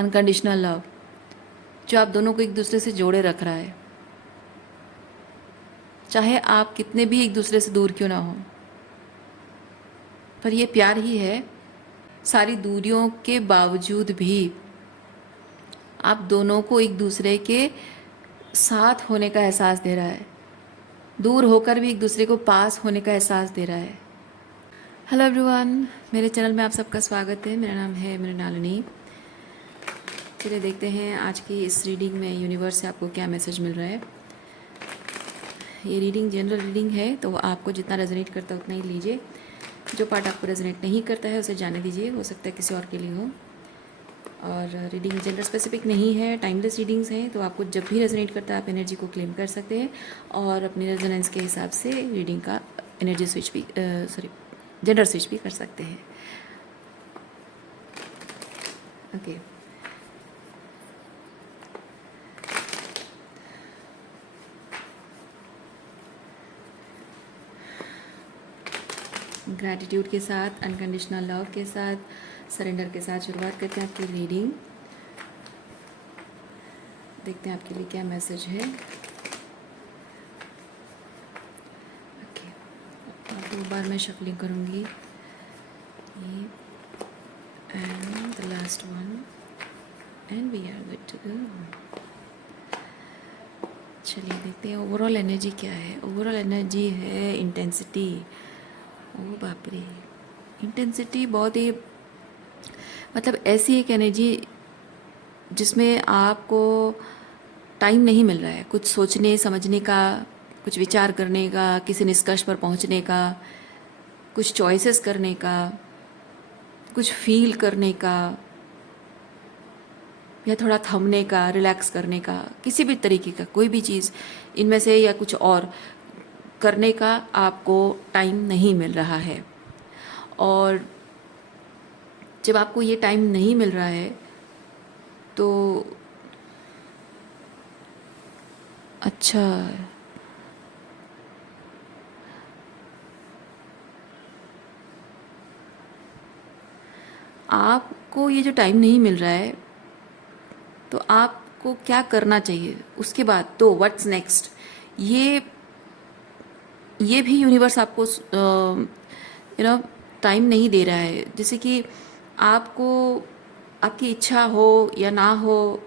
Unconditional love जो आप दोनों को एक दूसरे से जोड़े रख रहा है, चाहे आप कितने भी एक दूसरे से दूर क्यों ना हो, पर ये प्यार ही है। सारी दूरियों के बावजूद भी आप दोनों को एक दूसरे के साथ होने का एहसास दे रहा है, दूर होकर भी एक दूसरे को पास होने का एहसास दे रहा है। हेलो एवरीवन, मेरे चैनल में आप सबका स्वागत है। मेरा नाम है मृणालिनी। चलिए देखते हैं आज की इस रीडिंग में यूनिवर्स से आपको क्या मैसेज मिल रहा है। ये रीडिंग जनरल रीडिंग है, तो आपको जितना रेजोनेट करता है उतना ही लीजिए। जो पार्ट आपको रेजोनेट नहीं करता है उसे जाने दीजिए, हो सकता है किसी और के लिए हो। और रीडिंग जेंडर स्पेसिफिक नहीं है, टाइमलेस रीडिंग्स हैं, तो आपको जब भी रेजोनेट करता है आप एनर्जी को क्लेम कर सकते हैं और अपनी रेजोनेंस के हिसाब से रीडिंग का एनर्जी स्विच भी जेंडर स्विच भी कर सकते हैं। ओके, ग्रैटिट्यूड के साथ, अनकंडीशनल लव के साथ, सरेंडर के साथ शुरुआत करते हैं आपकी रीडिंग। देखते हैं आपके लिए क्या मैसेज है। ओके, अब 2 बार मैं शफलिंग करूँगी, ये and the last one, and we are good to go. चलिए देखते हैं ओवरऑल एनर्जी क्या है। ओवरऑल एनर्जी है इंटेंसिटी। ओ बाप रे, इंटेंसिटी बहुत ही मतलब ऐसी एक एनर्जी जिसमें आपको टाइम नहीं मिल रहा है कुछ सोचने समझने का, कुछ विचार करने का, किसी निष्कर्ष पर पहुंचने का, कुछ चॉइसेस करने का, कुछ फील करने का, या थोड़ा थमने का, रिलैक्स करने का, किसी भी तरीके का कोई भी चीज़ इनमें से या कुछ और करने का आपको टाइम नहीं मिल रहा है। और जब आपको ये टाइम नहीं मिल रहा है तो अच्छा, आपको ये जो टाइम नहीं मिल रहा है तो आपको क्या करना चाहिए उसके बाद, तो व्हाट्स नेक्स्ट, ये भी यूनिवर्स आपको टाइम नहीं दे रहा है। जैसे कि आपको, आपकी इच्छा हो या ना हो,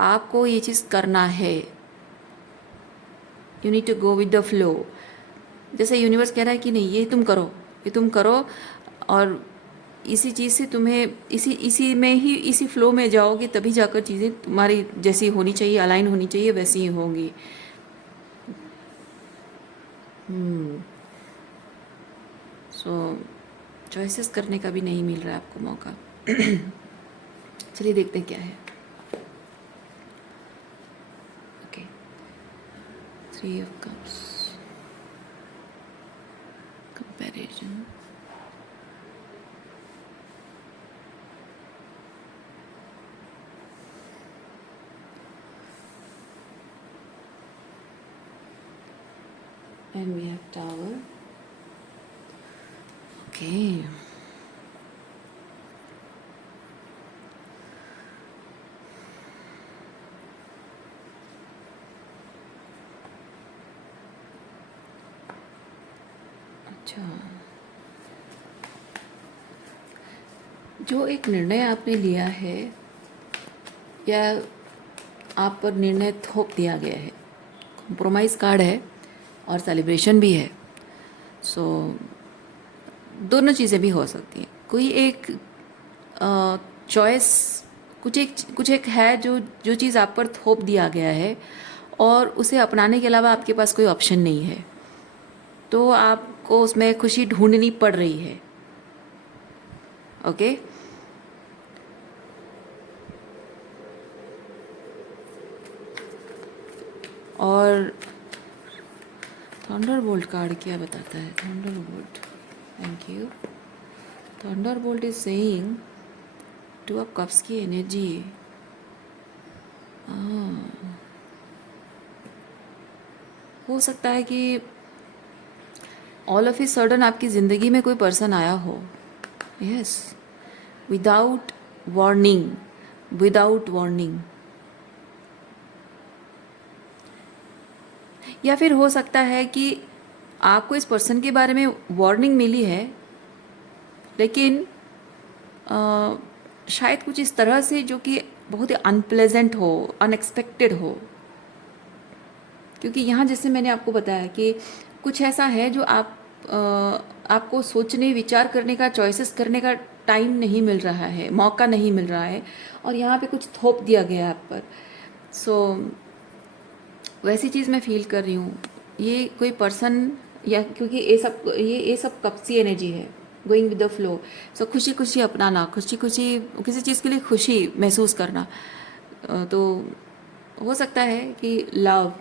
आपको ये चीज़ करना है। You need to go with the flow. जैसे यूनिवर्स कह रहा है कि नहीं, ये तुम करो, ये तुम करो, और इसी चीज़ से तुम्हें इसी में ही, इसी फ्लो में जाओगे तभी जाकर चीज़ें तुम्हारी जैसी होनी चाहिए, अलाइन होनी चाहिए, वैसी ही होंगी। सो चॉइसेस करने का भी नहीं मिल रहा है आपको मौका। चलिए देखते हैं क्या है। Okay, 3 of cups, comparison, and we have tower. Okay, अच्छा, जो एक निर्णय आपने लिया है या आप पर निर्णय थोप दिया गया है, कॉम्प्रोमाइज़ कार्ड है और सेलिब्रेशन भी है। सो दोनों चीज़ें भी हो सकती हैं। कोई एक चॉइस, कुछ एक है जो जो चीज़ आप पर थोप दिया गया है और उसे अपनाने के अलावा आपके पास कोई ऑप्शन नहीं है, तो आपको उसमें खुशी ढूंढनी पड़ रही है। ओके, और थंडरबोल्ट कार्ड क्या बताता है? Thunderbolt, thank you. Thunderbolt is saying 2 of cups की एनर्जी। हो सकता है कि ऑल ऑफ ए सडन आपकी ज़िंदगी में कोई पर्सन आया हो, yes, without warning, without warning. या फिर हो सकता है कि आपको इस पर्सन के बारे में वार्निंग मिली है, लेकिन शायद कुछ इस तरह से जो कि बहुत ही अनप्लेजेंट हो, अनएक्सपेक्टेड हो। क्योंकि यहाँ जैसे मैंने आपको बताया कि कुछ ऐसा है जो आपको सोचने विचार करने का, चॉइसेस करने का टाइम नहीं मिल रहा है, मौका नहीं मिल रहा है, और यहाँ पे कुछ थोप दिया गया है आप पर। सो वैसी चीज़ मैं फील कर रही हूँ। ये कोई पर्सन, या क्योंकि ये सब कब सी एनर्जी है, गोइंग विद द फ्लो। सो खुशी खुशी अपनाना, खुशी खुशी किसी चीज़ के लिए खुशी महसूस करना। तो हो सकता है कि लव,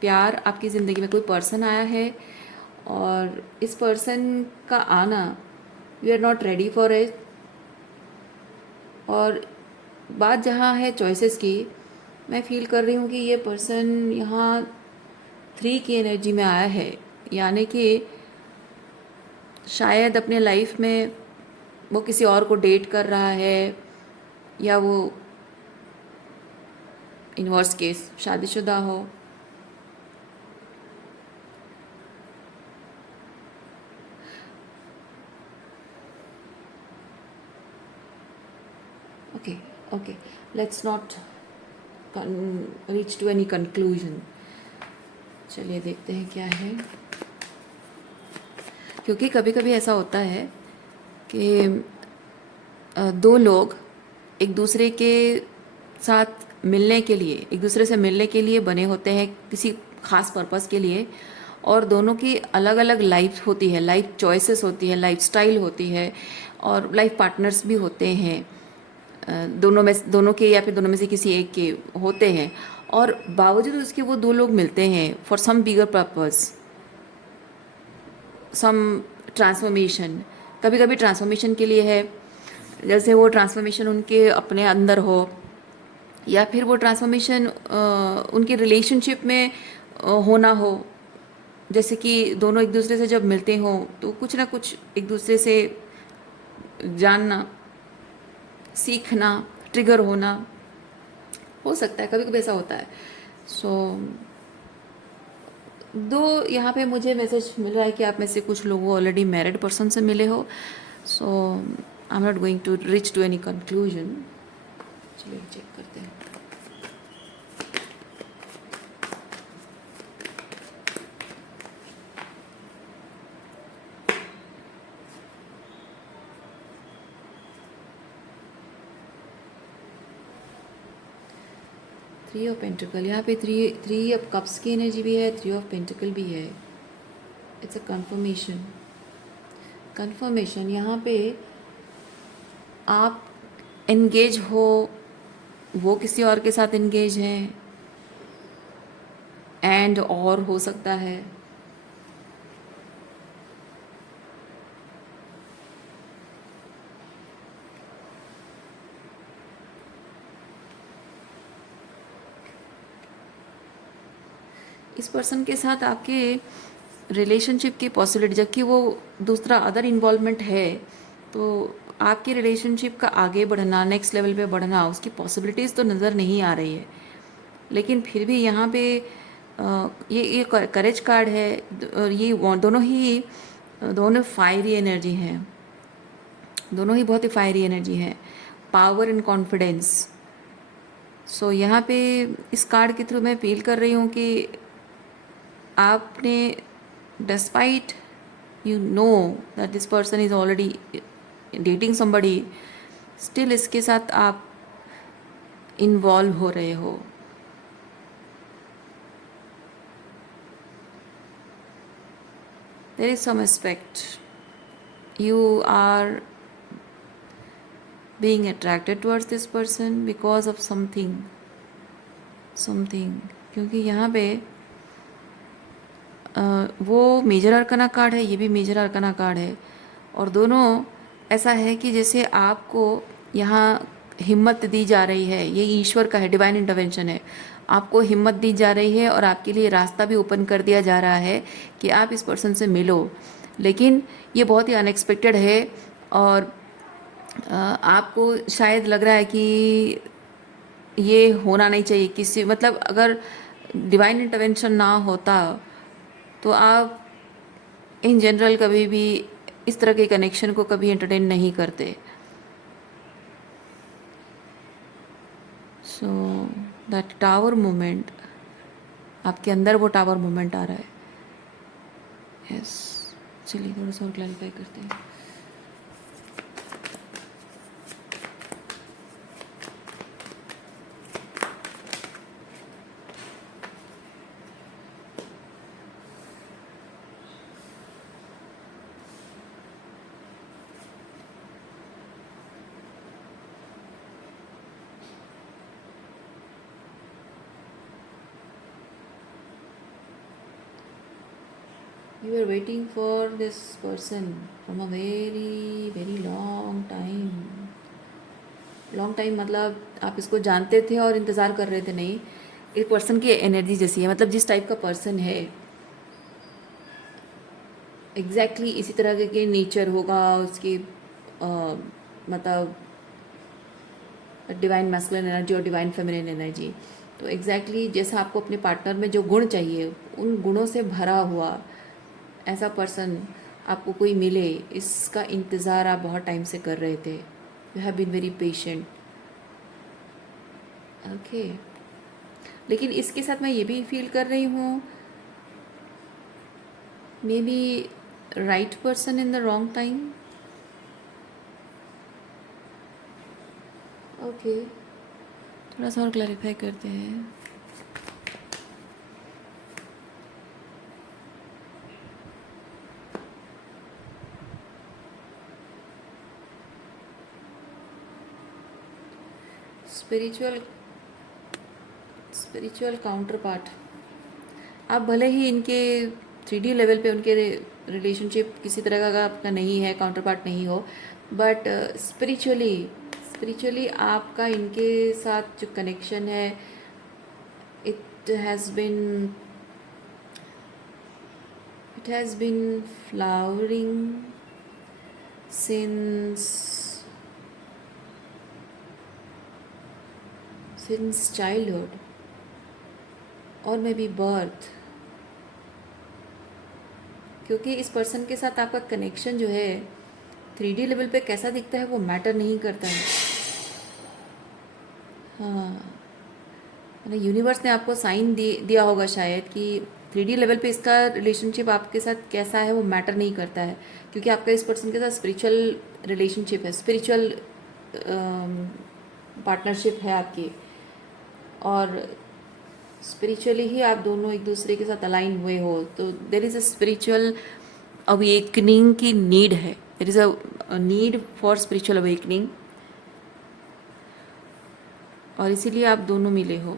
प्यार, आपकी ज़िंदगी में कोई पर्सन आया है, और इस पर्सन का आना you are not ready for it. और बात जहाँ है चॉइसेस की, मैं फील कर रही हूँ कि ये पर्सन यहाँ 3 की एनर्जी में आया है, यानी कि शायद अपने लाइफ में वो किसी और को डेट कर रहा है, या वो इन वर्स केस शादीशुदा हो। Okay, let's not reach to any conclusion. चलिए देखते हैं क्या है। क्योंकि कभी कभी ऐसा होता है कि 2 लोग एक दूसरे के साथ मिलने के लिए, एक दूसरे से मिलने के लिए बने होते हैं किसी खास पर्पस के लिए, और दोनों की अलग अलग लाइफ होती है, लाइफ चॉइसेस होती है, लाइफ स्टाइल होती है, और लाइफ पार्टनर्स भी होते हैं। दोनों के या फिर दोनों में से किसी एक के होते हैं, और बावजूद उसके वो 2 लोग मिलते हैं for some bigger purpose, some transformation. कभी कभी ट्रांसफॉर्मेशन के लिए है, जैसे वो ट्रांसफॉर्मेशन उनके अपने अंदर हो, या फिर वो ट्रांसफॉर्मेशन उनके रिलेशनशिप में होना हो। जैसे कि दोनों एक दूसरे से जब मिलते हों तो कुछ ना कुछ एक दूसरे से जानना, सीखना, ट्रिगर होना हो सकता है, कभी कभी ऐसा होता है। सो 2 यहाँ पे मुझे मैसेज मिल रहा है कि आप में से कुछ लोग ऑलरेडी मैरिड पर्सन से मिले हो। So I am not going to reach to any conclusion. चलिए चेक करते हैं। थ्री ऑफ पेंटिकल, यहाँ पे थ्री ऑफ कप्स की एनर्जी भी है, 3 ऑफ पेंटिकल भी है। It's a confirmation. यहाँ पे आप एंगेज हो, वो किसी और के साथ एंगेज हैं, एंड और हो सकता है इस पर्सन के साथ आपके रिलेशनशिप की पॉसिबिलिटी, जबकि वो दूसरा अदर इन्वॉल्वमेंट है, तो आपकी रिलेशनशिप का आगे बढ़ना, नेक्स्ट लेवल पे बढ़ना, उसकी पॉसिबिलिटीज़ तो नज़र नहीं आ रही है। लेकिन फिर भी यहाँ पे ये करेज कार्ड है, और ये दोनों फायरी एनर्जी हैं, दोनों ही बहुत ही फायरी एनर्जी है, पावर एंड कॉन्फिडेंस। सो यहाँ पे इस कार्ड के थ्रू मैं फील कर रही हूँ कि आपने, despite you know that this person is already dating somebody, still इसके साथ आप इन्वॉल्व हो रहे हो। There is some aspect you are being attracted towards this person because of something, क्योंकि यहाँ पे वो मेजर अरकाना कार्ड है, ये भी मेजर अरकाना कार्ड है, और दोनों ऐसा है कि जैसे आपको यहाँ हिम्मत दी जा रही है, ये ईश्वर का है, डिवाइन इंटरवेंशन है, आपको हिम्मत दी जा रही है, और आपके लिए रास्ता भी ओपन कर दिया जा रहा है कि आप इस पर्सन से मिलो। लेकिन ये बहुत ही अनएक्सपेक्टेड है, और आपको शायद लग रहा है कि ये होना नहीं चाहिए किसी, मतलब अगर डिवाइन इंटरवेंशन ना होता तो आप इन जनरल कभी भी इस तरह के कनेक्शन को कभी एंटरटेन नहीं करते। सो दैट टावर मोमेंट, आपके अंदर वो टावर मोमेंट आ रहा है। यस, चलिए थोड़ा सा और क्लैरिफाई करते हैं। You were waiting for this person from a very very long time. Long time मतलब आप इसको जानते थे और इंतज़ार कर रहे थे। नहीं, एक पर्सन की एनर्जी जैसी है, मतलब जिस टाइप का पर्सन है एग्जैक्टली इसी तरह के नेचर होगा उसकी, मतलब डिवाइन मैस्कुलिन एनर्जी और डिवाइन फेमिनिन एनर्जी। तो एग्जैक्टली जैसा आपको अपने पार्टनर में जो गुण चाहिए उन गुणों से भरा हुआ ऐसा पर्सन आपको कोई मिले, इसका इंतज़ार आप बहुत टाइम से कर रहे थे। You have been very patient. Okay, लेकिन इसके साथ मैं ये भी फील कर रही हूँ, may be right person in the wrong time. Okay, थोड़ा सा और क्लैरिफाई करते हैं। स्पिरिचुअल काउंटर पार्ट, आप भले ही इनके 3D लेवल पे उनके रिलेशनशिप किसी तरह का आपका नहीं है, काउंटर पार्ट नहीं हो, बट स्पिरिचुअली आपका इनके साथ जो कनेक्शन है it has been flowering since childhood और मे बी बर्थ, क्योंकि इस पर्सन के साथ आपका कनेक्शन जो है 3D लेवल पे कैसा दिखता है वो मैटर नहीं करता है। हाँ, मतलब यूनिवर्स ने आपको साइन दिया होगा शायद कि 3D लेवल पे इसका रिलेशनशिप आपके साथ कैसा है वो मैटर नहीं करता है, क्योंकि आपका इस पर्सन के साथ स्पिरिचुअल रिलेशनशिप है, स्पिरिचुअल पार्टनरशिप है आपकी, और स्पिरिचुअली ही आप दोनों एक दूसरे के साथ अलाइन हुए हो। तो there is a spiritual awakening की नीड है, there is a need for spiritual awakening, और इसीलिए आप दोनों मिले हो।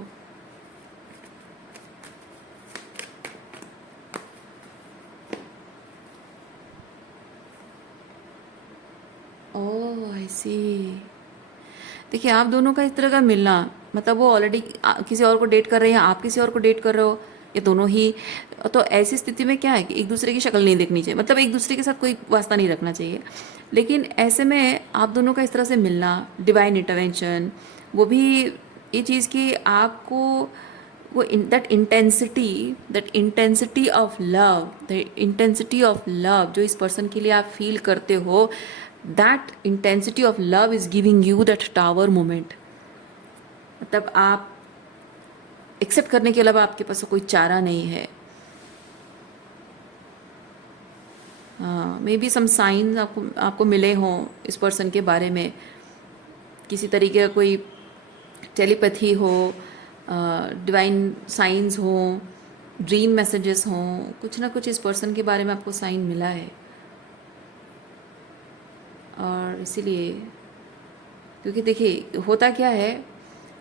ओह आई सी। देखिए, आप दोनों का इस तरह का मिलना मतलब वो ऑलरेडी किसी और को डेट कर रहे हैं, आप किसी और को डेट कर रहे हो, ये दोनों ही। तो ऐसी स्थिति में क्या है कि एक दूसरे की शक्ल नहीं देखनी चाहिए, मतलब एक दूसरे के साथ कोई वास्ता नहीं रखना चाहिए। लेकिन ऐसे में आप दोनों का इस तरह से मिलना, डिवाइन इंटरवेंशन, वो भी ये चीज़ कि आपको वो दैट इंटेंसिटी ऑफ लव जो इस पर्सन के लिए आप फील करते हो, that intensity of love is giving you that tower moment. मतलब आप एक्सेप्ट करने के अलावा आपके पास कोई चारा नहीं है। हाँ, मे बी सम साइंस आपको मिले हों इस पर्सन के बारे में, किसी तरीके का कोई टेलीपैथी हो, डिवाइन साइंस हो, ड्रीम मैसेजेस हों, कुछ ना कुछ इस पर्सन के बारे में आपको साइन मिला है। और इसीलिए, क्योंकि देखिए होता क्या है,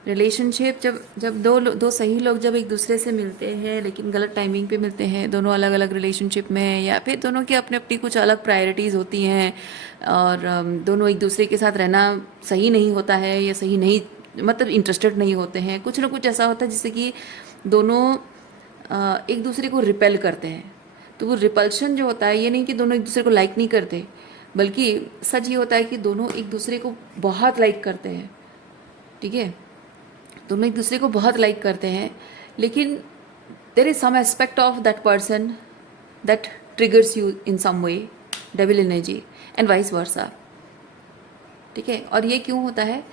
रिलेशनशिप जब दो सही लोग जब एक दूसरे से मिलते हैं लेकिन गलत टाइमिंग पे मिलते हैं, दोनों अलग अलग रिलेशनशिप में हैं, या फिर दोनों की अपनी अपनी कुछ अलग प्रायोरिटीज़ होती हैं, और दोनों एक दूसरे के साथ रहना सही नहीं होता है, या सही नहीं, मतलब इंटरेस्टेड नहीं होते हैं, कुछ ना कुछ ऐसा होता है जिससे कि दोनों एक दूसरे को रिपेल करते हैं। तो वो रिपल्शन जो होता है, ये नहीं कि दोनों एक दूसरे को लाइक नहीं करते, बल्कि सच ये होता है कि दोनों एक दूसरे को बहुत लाइक करते हैं, ठीक है, दोनों एक दूसरे को बहुत लाइक करते हैं, लेकिन there is some aspect of that person that triggers you in some way, devil energy, and vice versa, ठीक है। और ये क्यों होता है?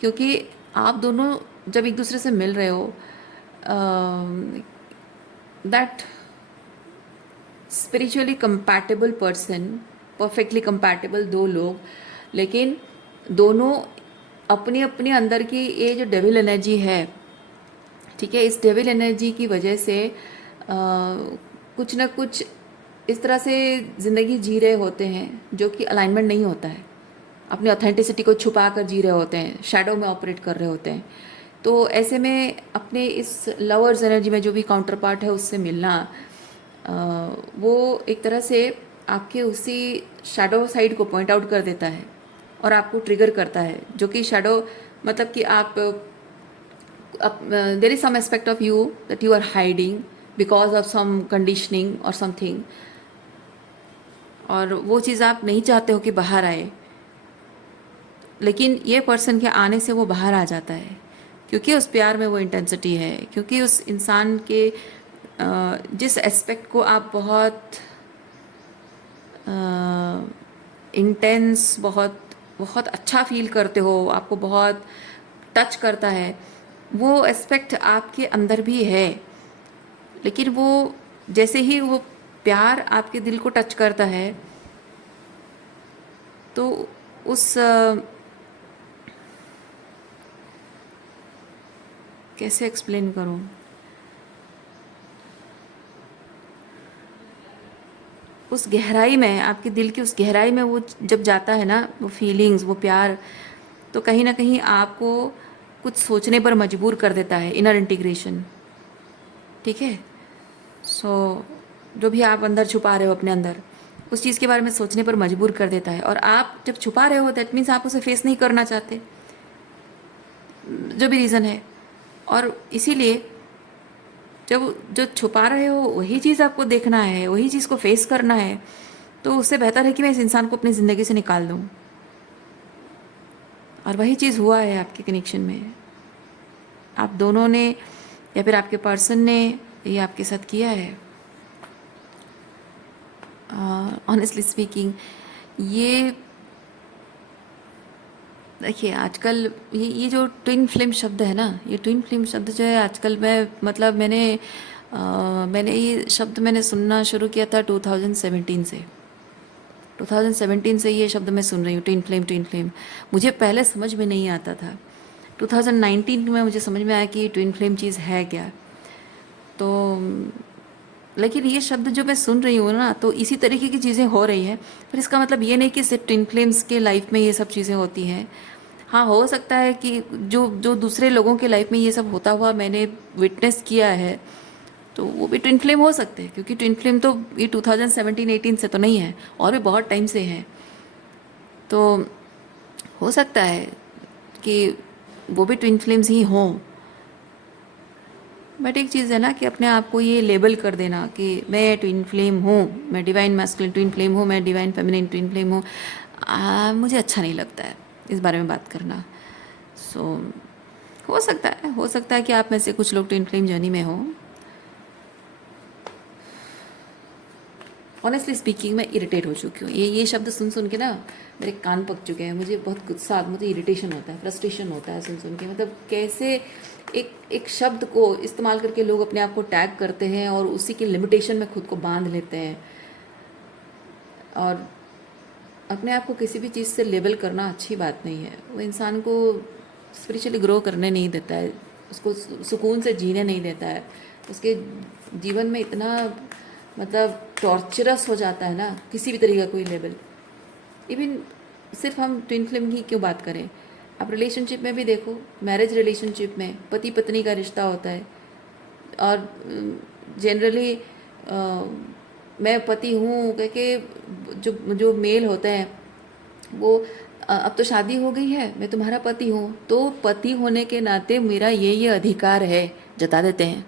क्योंकि आप दोनों जब एक दूसरे से मिल रहे हो, that spiritually compatible person, perfectly compatible दो लोग, लेकिन दोनों अपनी अपने अंदर की ये जो डेविल एनर्जी है, ठीक है, इस डेविल एनर्जी की वजह से कुछ ना कुछ इस तरह से ज़िंदगी जी रहे होते हैं जो कि अलाइनमेंट नहीं होता है, अपनी ऑथेंटिसिटी को छुपा कर जी रहे होते हैं, शैडो में ऑपरेट कर रहे होते हैं। तो ऐसे में अपने इस लवर्स एनर्जी में जो भी काउंटर पार्ट है उससे मिलना, वो एक तरह से आपके उसी शैडो साइड को पॉइंट आउट कर देता है और आपको ट्रिगर करता है, जो कि शैडो मतलब कि आप there is some aspect of you that you are hiding because of some conditioning और समथिंग, और वो चीज़ आप नहीं चाहते हो कि बाहर आए, लेकिन ये पर्सन के आने से वो बाहर आ जाता है, क्योंकि उस प्यार में वो इंटेंसिटी है, क्योंकि उस इंसान के जिस एस्पेक्ट को आप बहुत इंटेंस, बहुत बहुत अच्छा फील करते हो, आपको बहुत टच करता है, वो एस्पेक्ट आपके अंदर भी है, लेकिन वो जैसे ही वो प्यार आपके दिल को टच करता है तो उस कैसे एक्सप्लेन करूं, उस गहराई में, आपके दिल की उस गहराई में वो जब जाता है ना, वो फीलिंग्स, वो प्यार, तो कहीं ना कहीं आपको कुछ सोचने पर मजबूर कर देता है, इनर इंटीग्रेशन, ठीक है। सो जो भी आप अंदर छुपा रहे हो अपने अंदर, उस चीज़ के बारे में सोचने पर मजबूर कर देता है, और आप जब छुपा रहे हो दैट मीन्स आप उसे फेस नहीं करना चाहते, जो भी रीज़न है, और इसीलिए जब जो छुपा रहे हो वही चीज़ आपको देखना है, वही चीज़ को फेस करना है, तो उससे बेहतर है कि मैं इस इंसान को अपनी ज़िंदगी से निकाल दूँ। और वही चीज़ हुआ है आपके कनेक्शन में, आप दोनों ने या फिर आपके पर्सन ने ये आपके साथ किया है। ऑनेस्टली स्पीकिंग, ये देखिए आजकल ये जो ट्विन फ्लेम शब्द है ना, ये ट्विन फ्लेम शब्द जो है आजकल मैं मतलब मैंने ये शब्द मैंने सुनना शुरू किया था 2017 से। 2017 से ये शब्द मैं सुन रही हूँ, ट्विन फ्लेम ट्विन फ्लेम। मुझे पहले समझ में नहीं आता था, 2019 में मुझे समझ में आया कि ट्विन फ्लेम चीज़ है क्या। तो लेकिन ये शब्द जो मैं सुन रही हूँ ना, तो इसी तरीके की चीज़ें हो रही हैं, फिर इसका मतलब ये नहीं कि सिर्फ ट्विन फ्लेम्स के लाइफ में ये सब चीज़ें होती हैं। हाँ, हो सकता है कि जो जो दूसरे लोगों के लाइफ में ये सब होता हुआ मैंने विटनेस किया है, तो वो भी ट्विन फ्लेम हो सकते हैं, क्योंकि ट्विन फ्लेम तो ये 2017-18 से तो नहीं है, और भी बहुत टाइम से है। तो हो सकता है कि वो भी ट्विन फ्लेम्स ही हों। बट एक चीज़ है ना कि अपने आप को ये लेबल कर देना कि मैं ट्विन फ्लेम हूँ, मैं डिवाइन मैस्कुलिन ट्विन फ्लेम हूँ, मैं डिवाइन फेमिनिन ट्विन फ्लेम हूँ, मुझे अच्छा नहीं लगता है इस बारे में बात करना। सो हो सकता है कि आप में से कुछ लोग ट्विन फ्लेम जर्नी में हो। ऑनेस्टली स्पीकिंग, मैं इरिटेट हो चुकी हूँ, ये शब्द सुन सुन के ना मेरे कान पक चुके हैं, मुझे बहुत गुस्सा, मुझे इरिटेशन होता है, फ्रस्ट्रेशन होता है सुन सुन के। मतलब कैसे एक शब्द को इस्तेमाल करके लोग अपने आप को टैग करते हैं और उसी की लिमिटेशन में खुद को बांध लेते हैं, और अपने आप को किसी भी चीज़ से लेबल करना अच्छी बात नहीं है। वो इंसान को स्पिरिचुअली ग्रो करने नहीं देता है, उसको सुकून से जीने नहीं देता है, उसके जीवन में इतना मतलब टॉर्चरस हो जाता है ना किसी भी तरीके का कोई लेवल। इवन सिर्फ हम ट्विन फ्लेम की क्यों बात करें, आप रिलेशनशिप में भी देखो, मैरिज रिलेशनशिप में पति पत्नी का रिश्ता होता है, और जनरली मैं पति हूँ कह के जो जो मेल होते हैं वो अब तो शादी हो गई है, मैं तुम्हारा पति हूँ, तो पति होने के नाते मेरा ये अधिकार है जता देते हैं,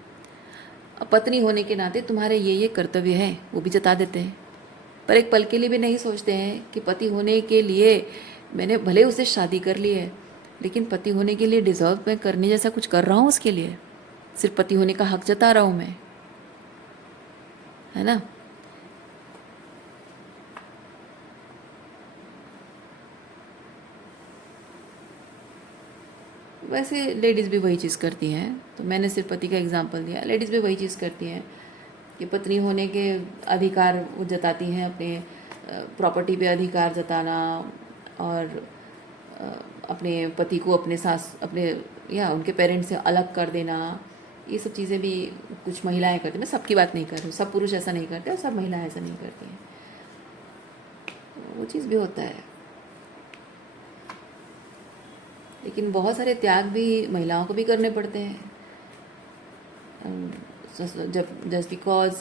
पत्नी होने के नाते तुम्हारे ये कर्तव्य हैं वो भी जता देते हैं। पर एक पल के लिए भी नहीं सोचते हैं कि पति होने के लिए मैंने भले उससे शादी कर ली है, लेकिन पति होने के लिए डिज़र्व मैं करने जैसा कुछ कर रहा हूँ उसके लिए, सिर्फ पति होने का हक जता रहा हूँ मैं, है ना। वैसे लेडीज़ भी वही चीज़ करती हैं, तो मैंने सिर्फ पति का एग्जांपल दिया, लेडीज़ भी वही चीज़ करती हैं कि पत्नी होने के अधिकार वो जताती हैं, अपने प्रॉपर्टी पे अधिकार जताना, और अपने पति को अपने सास अपने या उनके पेरेंट्स से अलग कर देना, ये सब चीज़ें भी कुछ महिलाएं करती हैं। मैं सबकी बात नहीं कर रही हूँ, सब पुरुष ऐसा नहीं करते और सब महिलाएं ऐसा नहीं करती हैं, वो चीज़ भी होता है। लेकिन बहुत सारे त्याग भी महिलाओं को भी करने पड़ते हैं। जब जस्ट बिकॉज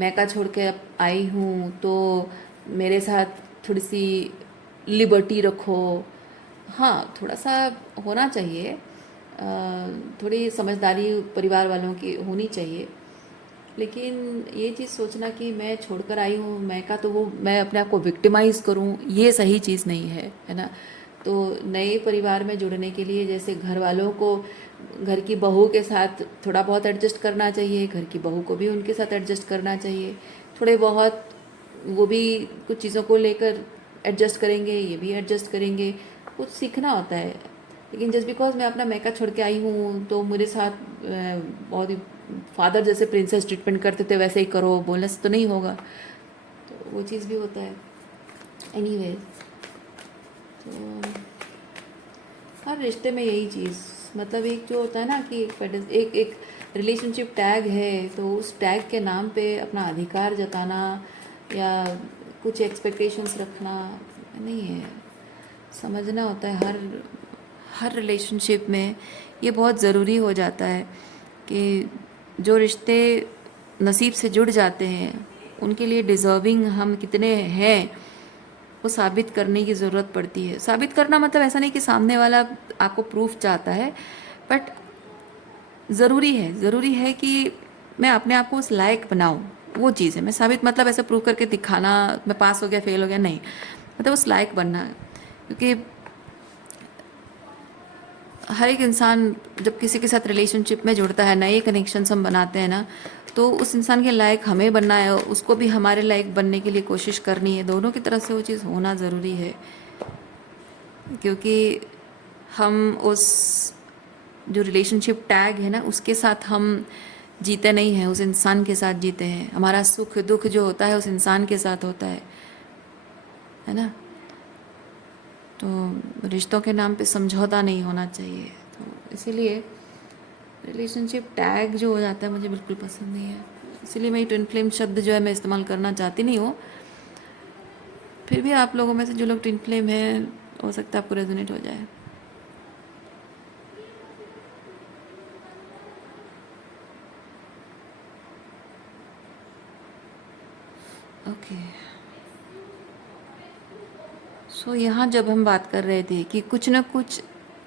मैं का छोड़ के आई हूँ तो मेरे साथ थोड़ी सी लिबर्टी रखो, हाँ थोड़ा सा होना चाहिए, थोड़ी समझदारी परिवार वालों की होनी चाहिए। लेकिन ये चीज़ सोचना कि मैं छोड़कर आई हूँ मैं का, तो वो मैं अपने आप को विक्टिमाइज़ करूँ, ये सही चीज़ नहीं है ना। तो नए परिवार में जुड़ने के लिए जैसे घर वालों को घर की बहू के साथ थोड़ा बहुत एडजस्ट करना चाहिए, घर की बहू को भी उनके साथ एडजस्ट करना चाहिए, थोड़े बहुत वो भी कुछ चीज़ों को लेकर एडजस्ट करेंगे, ये भी एडजस्ट करेंगे, कुछ सीखना होता है। लेकिन जस्ट बिकॉज मैं अपना मैका छोड़ के आई हूँ तो मेरे साथ बहुत ही फादर जैसे प्रिंसेस ट्रीटमेंट करते थे वैसे ही करो बोलने से तो नहीं होगा, तो वो चीज़ भी होता है। एनीवेज, तो हर रिश्ते में यही चीज़, मतलब एक जो होता है ना कि एक रिलेशनशिप टैग है, तो उस टैग के नाम पे अपना अधिकार जताना या कुछ एक्सपेक्टेशंस रखना नहीं है। समझना होता है हर रिलेशनशिप में ये बहुत ज़रूरी हो जाता है कि जो रिश्ते नसीब से जुड़ जाते हैं उनके लिए डिज़र्विंग हम कितने हैं वो साबित करने की ज़रूरत पड़ती है। साबित करना मतलब ऐसा नहीं कि सामने वाला आपको प्रूफ चाहता है, बट ज़रूरी है कि मैं अपने आप को उस लायक बनाऊँ, वो चीज़ है। मैं साबित मतलब ऐसे प्रूव करके दिखाना मैं पास हो गया फेल हो गया नहीं, मतलब उस लायक बनना। क्योंकि हर एक इंसान जब किसी के साथ रिलेशनशिप में जुड़ता है, नए कनेक्शंस हम बनाते हैं ना, तो उस इंसान के लायक हमें बनना है, उसको भी हमारे लायक बनने के लिए कोशिश करनी है, दोनों की तरफ से वो चीज़ होना ज़रूरी है। क्योंकि हम उस जो रिलेशनशिप टैग है ना उसके साथ हम जीते नहीं हैं, उस इंसान के साथ जीते हैं। हमारा सुख दुख जो होता है उस इंसान के साथ होता है ना। तो रिश्तों के नाम पे समझौता नहीं होना चाहिए, तो इसीलिए रिलेशनशिप टैग जो हो जाता है मुझे बिल्कुल पसंद नहीं है। इसीलिए मैं ट्विन फ्लेम शब्द जो है मैं इस्तेमाल करना चाहती नहीं हूँ। फिर भी आप लोगों में से जो लोग ट्विन फ्लेम हैं हो सकता है आपको रेजोनेट हो जाए। ओके, सो यहाँ जब हम बात कर रहे थे कि कुछ ना कुछ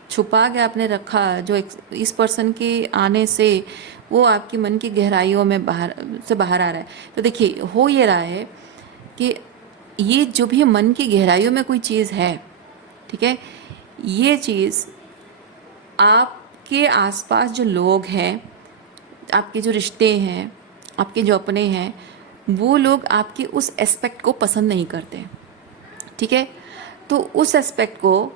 छुपा के आपने रखा जो इस पर्सन के आने से वो आपकी मन की गहराइयों में बाहर आ रहा है। तो देखिए हो ये रहा है कि ये जो भी मन की गहराइयों में कोई चीज़ है, ठीक है, ये चीज़ आपके आसपास जो लोग हैं, आपके जो रिश्ते हैं, आपके जो अपने हैं, वो लोग आपके उस एस्पेक्ट को पसंद नहीं करते, ठीक है। तो उस एस्पेक्ट को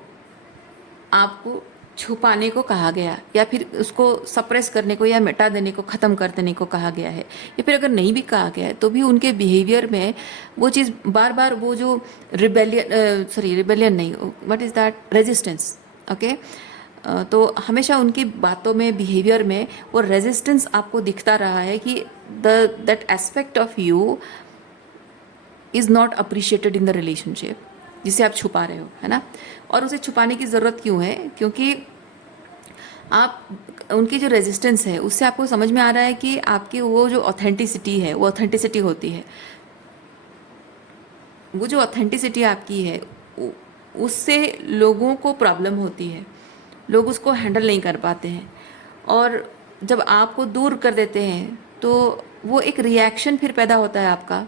आपको छुपाने को कहा गया, या फिर उसको सप्रेस करने को या मिटा देने को, ख़त्म कर देने को कहा गया है। या फिर अगर नहीं भी कहा गया है तो भी उनके बिहेवियर में वो चीज़ बार बार वो जो रिबेलियन नहीं, what is that, resistance, okay. तो हमेशा उनकी बातों में, बिहेवियर में वो रेजिस्टेंस आपको दिखता रहा है कि that aspect of you is not appreciated in the relationship, जिसे आप छुपा रहे हो, है ना। और उसे छुपाने की ज़रूरत क्यों है? क्योंकि आप उनकी जो रेजिस्टेंस है उससे आपको समझ में आ रहा है कि आपकी वो जो ऑथेंटिसिटी है, वो ऑथेंटिसिटी होती है, वो जो ऑथेंटिसिटी आपकी है उससे लोगों को प्रॉब्लम होती है, लोग उसको हैंडल नहीं कर पाते हैं। और जब आपको दूर कर देते हैं तो वो एक रिएक्शन फिर पैदा होता है आपका,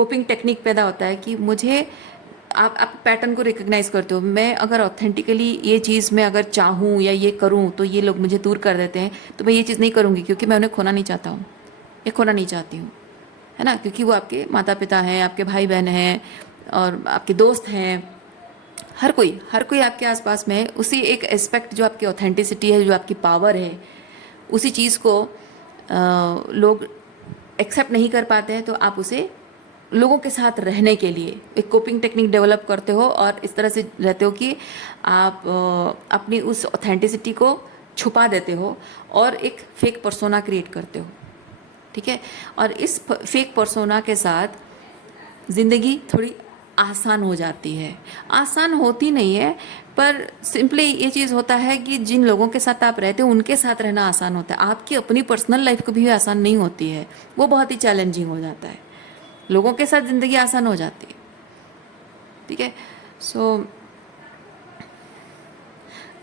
कोपिंग टेक्निक पैदा होता है कि मुझे आप पैटर्न को रिकग्नाइज करते हो। मैं अगर ऑथेंटिकली ये चीज़ मैं अगर चाहूँ या ये करूँ तो ये लोग मुझे दूर कर देते हैं, तो मैं ये चीज़ नहीं करूँगी क्योंकि मैं उन्हें खोना नहीं चाहता हूँ या खोना नहीं चाहती हूँ, है ना, क्योंकि वो आपके माता पिता हैं, आपके भाई बहन हैं और आपके दोस्त हैं। हर कोई आपके आसपास में है। उसी एक एस्पेक्ट जो आपकी ऑथेंटिसिटी है, जो आपकी पावर है, उसी चीज़ को लोग एक्सेप्ट नहीं कर पाते हैं, तो आप उसे लोगों के साथ रहने के लिए एक कोपिंग टेक्निक डेवलप करते हो और इस तरह से रहते हो कि आप अपनी उस ऑथेंटिसिटी को छुपा देते हो और एक फेक पर्सोना क्रिएट करते हो। ठीक है, और इस फेक पर्सोना के साथ ज़िंदगी थोड़ी आसान हो जाती है। आसान होती नहीं है, पर सिंपली ये चीज़ होता है कि जिन लोगों के साथ आप रहते हो उनके साथ रहना आसान होता है। आपकी अपनी पर्सनल लाइफ कभी भी आसान नहीं होती है, वो बहुत ही चैलेंजिंग हो जाता है। लोगों के साथ ज़िंदगी आसान हो जाती है। ठीक है, सो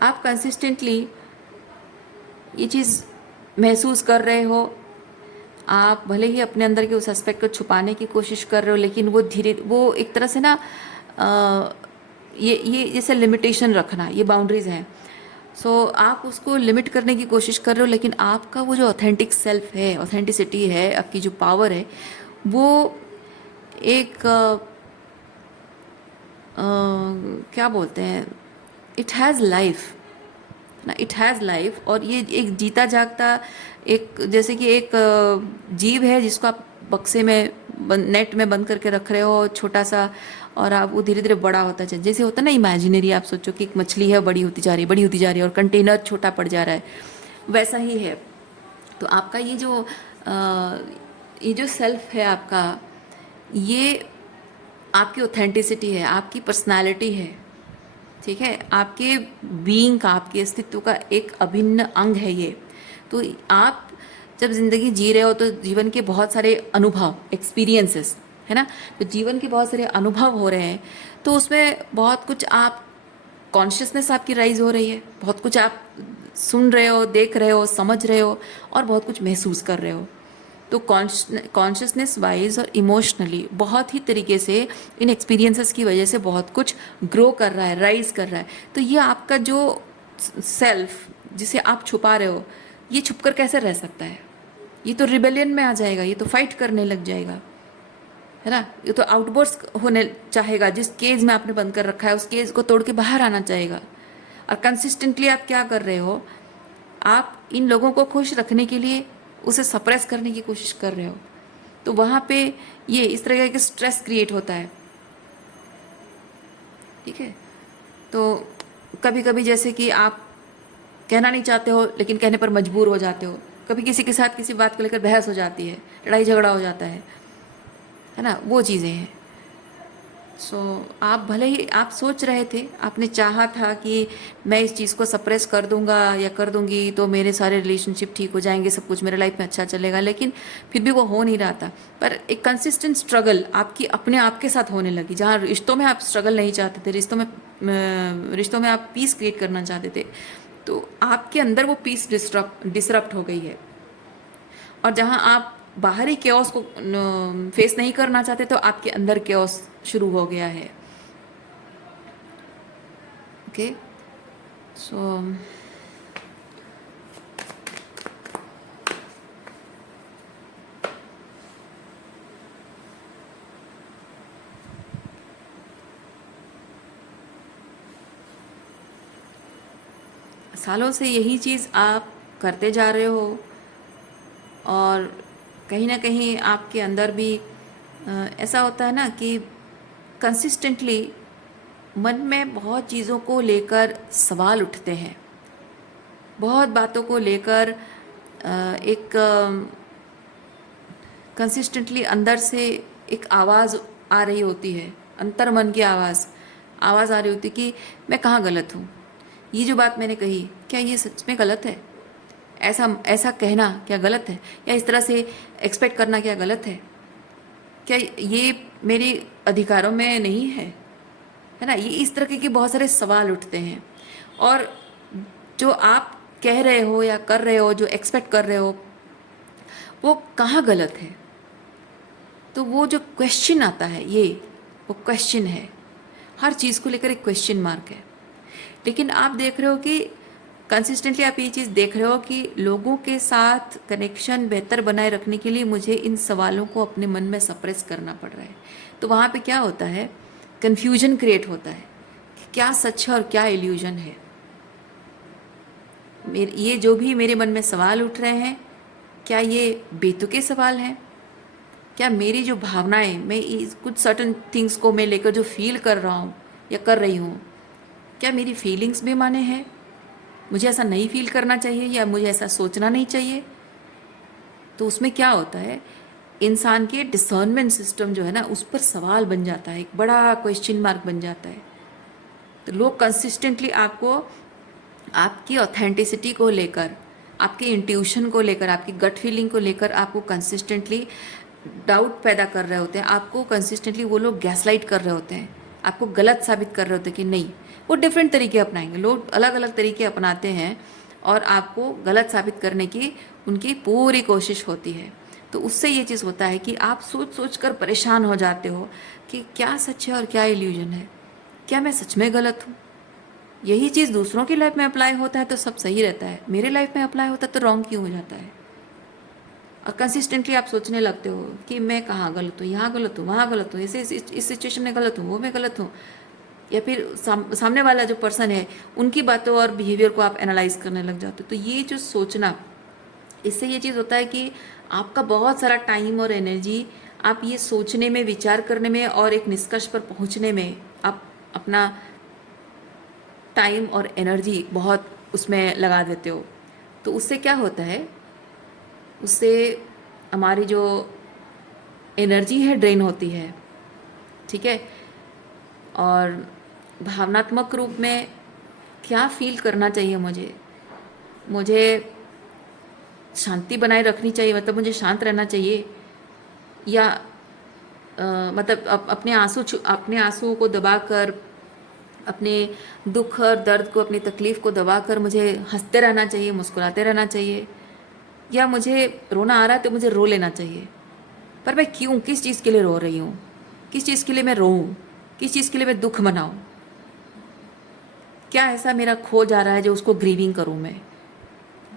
आप कंसिस्टेंटली ये चीज़ महसूस कर रहे हो। आप भले ही अपने अंदर के उस एस्पेक्ट को छुपाने की कोशिश कर रहे हो, लेकिन वो एक तरह से ना ये जैसे लिमिटेशन रखना, ये बाउंड्रीज़ हैं। सो आप उसको लिमिट करने की कोशिश कर रहे हो, लेकिन आपका वो जो ऑथेंटिक सेल्फ है, ऑथेंटिसिटी है, आपकी जो पावर है, वो एक क्या बोलते हैं, इट हैज़ लाइफ ना, इट हैज़ लाइफ। और ये एक जीता जागता एक जैसे कि एक जीव है जिसको आप बक्से में नेट में बंद करके रख रहे हो छोटा सा, और आप वो धीरे धीरे बड़ा होता जाए। जैसे होता है ना इमेजिनरी, आप सोचो कि एक मछली है, बड़ी होती जा रही है, बड़ी होती जा रही है, और कंटेनर छोटा पड़ जा रहा है, वैसा ही है। तो आपका ये जो सेल्फ है आपका, ये आपकी ऑथेंटिसिटी है, आपकी पर्सनालिटी है। ठीक है, आपके बीइंग का, आपके अस्तित्व का एक अभिन्न अंग है ये। तो आप जब ज़िंदगी जी रहे हो तो जीवन के बहुत सारे अनुभव, एक्सपीरियंसेस, है ना, तो जीवन के बहुत सारे अनुभव हो रहे हैं, तो उसमें बहुत कुछ आप कॉन्शियसनेस आपकी राइज हो रही है, बहुत कुछ आप सुन रहे हो, देख रहे हो, समझ रहे हो, और बहुत कुछ महसूस कर रहे हो। तो कॉन्शियसनेस वाइज और इमोशनली बहुत ही तरीके से इन एक्सपीरियंसेस की वजह से बहुत कुछ ग्रो कर रहा है, राइज कर रहा है। तो ये आपका जो सेल्फ जिसे आप छुपा रहे हो, ये छुपकर कैसे रह सकता है? ये तो रिबेलियन में आ जाएगा, ये तो फाइट करने लग जाएगा, है ना, ये तो आउटबर्स्ट होने चाहेगा। जिस केज में आपने बंद कर रखा है उस केज को तोड़ के बाहर आना चाहेगा। और कंसिस्टेंटली आप क्या कर रहे हो, आप इन लोगों को खुश रखने के लिए उसे सप्रेस करने की कोशिश कर रहे हो। तो वहाँ पे ये इस तरह का स्ट्रेस क्रिएट होता है। ठीक है, तो कभी कभी जैसे कि आप कहना नहीं चाहते हो लेकिन कहने पर मजबूर हो जाते हो। कभी किसी के साथ किसी बात को लेकर बहस हो जाती है, लड़ाई झगड़ा हो जाता है ना, वो चीज़ें हैं। सो आप भले ही आप सोच रहे थे, आपने चाहा था कि मैं इस चीज़ को सप्रेस कर दूंगा या कर दूंगी तो मेरे सारे रिलेशनशिप ठीक हो जाएंगे, सब कुछ मेरे लाइफ में अच्छा चलेगा, लेकिन फिर भी वो हो नहीं रहा था। पर एक कंसिस्टेंट स्ट्रगल आपकी अपने आप के साथ होने लगी। जहाँ रिश्तों में आप स्ट्रगल नहीं चाहते थे, रिश्तों में आप पीस क्रिएट करना चाहते थे, तो आपके अंदर वो पीस डिसरप्ट हो गई है। और जहाँ आप बाहरी केओस को फेस नहीं करना चाहते, तो आपके अंदर केओस शुरू हो गया है। ओके, सो सालों से यही चीज़ आप करते जा रहे हो, और कहीं ना कहीं आपके अंदर भी ऐसा होता है ना कि कंसिस्टेंटली मन में बहुत चीज़ों को लेकर सवाल उठते हैं, बहुत बातों को लेकर एक कंसिस्टेंटली अंदर से एक आवाज़ आ रही होती है, अंतर मन की आवाज़ आ रही होती है कि मैं कहाँ गलत हूँ, ये जो बात मैंने कही क्या ये सच में गलत है, ऐसा ऐसा कहना क्या गलत है, या इस तरह से एक्सपेक्ट करना क्या गलत है, क्या ये मेरे अधिकारों में नहीं है ना। ये इस तरह के बहुत सारे सवाल उठते हैं, और जो आप कह रहे हो या कर रहे हो, जो एक्सपेक्ट कर रहे हो, वो कहाँ गलत है। तो वो जो क्वेश्चन आता है, ये वो क्वेश्चन है, हर चीज़ को लेकर एक क्वेश्चन मार्क है। लेकिन आप देख रहे हो कि कंसिस्टेंटली आप ये चीज़ देख रहे हो कि लोगों के साथ कनेक्शन बेहतर बनाए रखने के लिए मुझे इन सवालों को अपने मन में सप्रेस करना पड़ रहा है। तो वहाँ पे क्या होता है, कन्फ्यूजन क्रिएट होता है कि क्या सच है और क्या इल्यूजन है। ये जो भी मेरे मन में सवाल उठ रहे हैं, क्या ये बेतुके सवाल हैं? क्या मेरी जो भावनाएं, मैं कुछ सर्टन थिंग्स को मैं लेकर जो फील कर रहा हूँ या कर रही हूँ, क्या मेरी फीलिंग्स बेमाने हैं? मुझे ऐसा नहीं फील करना चाहिए या मुझे ऐसा सोचना नहीं चाहिए? तो उसमें क्या होता है, इंसान के डिसर्नमेंट सिस्टम जो है ना, उस पर सवाल बन जाता है, एक बड़ा क्वेश्चन मार्क बन जाता है। तो लोग कंसिस्टेंटली आपको आपकी ऑथेंटिसिटी को लेकर, आपके इंट्यूशन को लेकर, आपकी गट फीलिंग को लेकर आपको कंसिस्टेंटली डाउट पैदा कर रहे होते हैं। आपको कंसिस्टेंटली वो लोग गैसलाइट कर रहे होते हैं, आपको गलत साबित कर रहे होते हैं कि नहीं। वो डिफरेंट तरीके अपनाएंगे, लोग अलग अलग तरीके अपनाते हैं और आपको गलत साबित करने की उनकी पूरी कोशिश होती है। तो उससे ये चीज़ होता है कि आप सोच सोच कर परेशान हो जाते हो कि क्या सच है और क्या इल्यूजन है, क्या मैं सच में गलत हूँ। यही चीज़ दूसरों की लाइफ में अप्लाई होता है तो सब सही रहता है, मेरे लाइफ में अप्लाई होता है तो रॉन्ग क्यों हो जाता है। और कंसिस्टेंटली आप सोचने लगते हो कि मैं कहाँ गलत हूँ, यहाँ गलत हूँ, वहाँ गलत हूँ, इस सिचुएशन में गलत हूँ, वो मैं गलत हूँ। या फिर सामने वाला जो पर्सन है उनकी बातों और बिहेवियर को आप एनालाइज करने लग जाते हो। तो ये जो सोचना, इससे ये चीज़ होता है कि आपका बहुत सारा टाइम और एनर्जी आप ये सोचने में, विचार करने में और एक निष्कर्ष पर पहुंचने में आप अपना टाइम और एनर्जी बहुत उसमें लगा देते हो। तो उससे क्या होता है, उससे हमारी जो एनर्जी है ड्रेन होती है, ठीक है। और भावनात्मक रूप में क्या फील करना चाहिए, मुझे शांति बनाए रखनी चाहिए, मतलब मुझे शांत रहना चाहिए, या मतलब अपने आंसुओं को दबाकर, अपने दुख और दर्द को, अपनी तकलीफ़ को दबाकर मुझे हंसते रहना चाहिए, मुस्कुराते रहना चाहिए, या मुझे रोना आ रहा है तो मुझे रो लेना चाहिए। पर मैं क्यों, किस चीज़ के लिए रो रही हूँ, किस चीज़ के लिए मैं रोऊँ, किस चीज़ के लिए मैं दुख मनाऊँ? क्या ऐसा मेरा खो जा रहा है जो उसको ग्रीविंग करूँ मैं?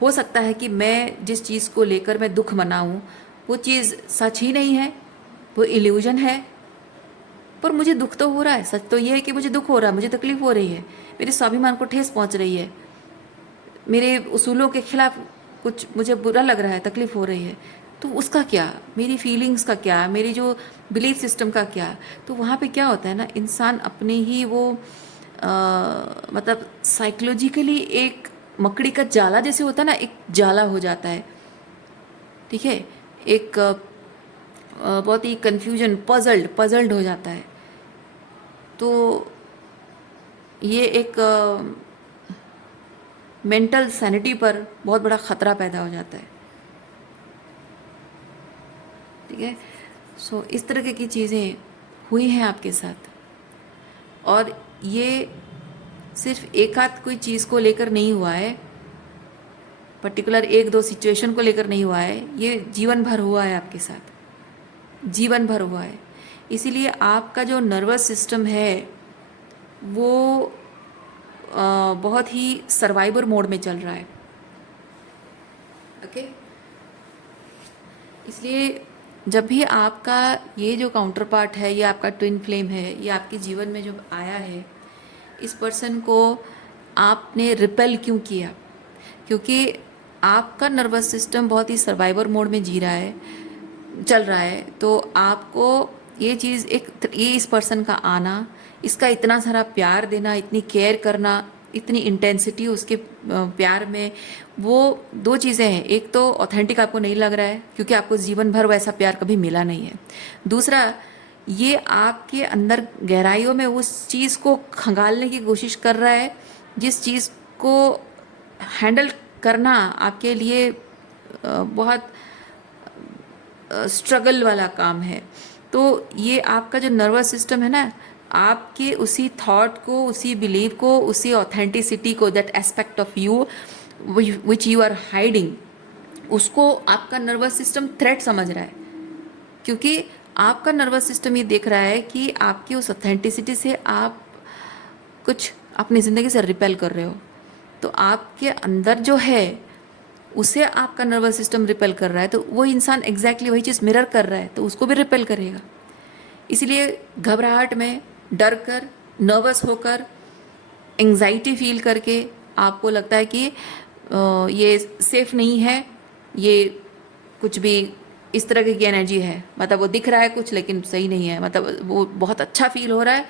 हो सकता है कि मैं जिस चीज़ को लेकर मैं दुख मनाऊँ वो चीज़ सच ही नहीं है, वो इल्यूजन है, पर मुझे दुख तो हो रहा है। सच तो ये है कि मुझे दुख हो रहा है, मुझे तकलीफ़ हो रही है, मेरे स्वाभिमान को ठेस पहुंच रही है, मेरे उसूलों के खिलाफ कुछ मुझे बुरा लग रहा है, तकलीफ़ हो रही है। तो उसका क्या, मेरी फीलिंग्स का क्या, मेरी जो बिलीफ सिस्टम का क्या? तो वहाँ पे क्या होता है ना, इंसान अपने ही वो मतलब साइकोलॉजिकली एक मकड़ी का जाला जैसे होता है ना, एक जाला हो जाता है, ठीक है। एक बहुत ही कन्फ्यूजन, पजल्ड हो जाता है। तो ये एक मेंटल सैनिटी पर बहुत बड़ा ख़तरा पैदा हो जाता है, ठीक है। सो इस तरह की चीज़ें हुई हैं आपके साथ, और ये सिर्फ एक आध कोई चीज़ को लेकर नहीं हुआ है, पर्टिकुलर एक दो सिचुएशन को लेकर नहीं हुआ है, ये जीवन भर हुआ है आपके साथ, जीवन भर हुआ है। इसीलिए आपका जो नर्वस सिस्टम है वो बहुत ही सर्वाइवर मोड में चल रहा है, ओके। इसलिए जब भी आपका ये जो काउंटर पार्ट है, ये आपका ट्विन फ्लेम है, ये आपके जीवन में जब आया है, इस पर्सन को आपने रिपेल क्यों किया? क्योंकि आपका नर्वस सिस्टम बहुत ही सर्वाइवर मोड में चल रहा है। तो आपको ये चीज़, ये इस पर्सन का आना, इसका इतना सारा प्यार देना, इतनी केयर करना, इतनी इंटेंसिटी उसके प्यार में, वो दो चीज़ें हैं। एक तो ऑथेंटिक आपको नहीं लग रहा है क्योंकि आपको जीवन भर वैसा प्यार कभी मिला नहीं है। दूसरा, ये आपके अंदर गहराइयों में उस चीज़ को खंगालने की कोशिश कर रहा है, जिस चीज़ को हैंडल करना आपके लिए बहुत स्ट्रगल वाला काम है। तो ये आपका जो नर्वस सिस्टम है ना, आपके उसी थॉट को, उसी बिलीव को, उसी ऑथेंटिसिटी को, that aspect of you which you are hiding, उसको आपका नर्वस सिस्टम थ्रेट समझ रहा है। क्योंकि आपका नर्वस सिस्टम ये देख रहा है कि आपकी उस ऑथेंटिसिटी से आप कुछ अपनी ज़िंदगी से रिपेल कर रहे हो, तो आपके अंदर जो है उसे आपका नर्वस सिस्टम रिपेल कर रहा है, तो वो इंसान एग्जैक्टली वही चीज़ मिरर कर रहा है, तो उसको भी रिपेल करेगा। इसलिए घबराहट में, डर कर, नर्वस होकर, एंजाइटी फील करके आपको लगता है कि ये सेफ नहीं है, ये कुछ भी इस तरह की एनर्जी है, मतलब वो दिख रहा है कुछ लेकिन सही नहीं है, मतलब वो बहुत अच्छा फील हो रहा है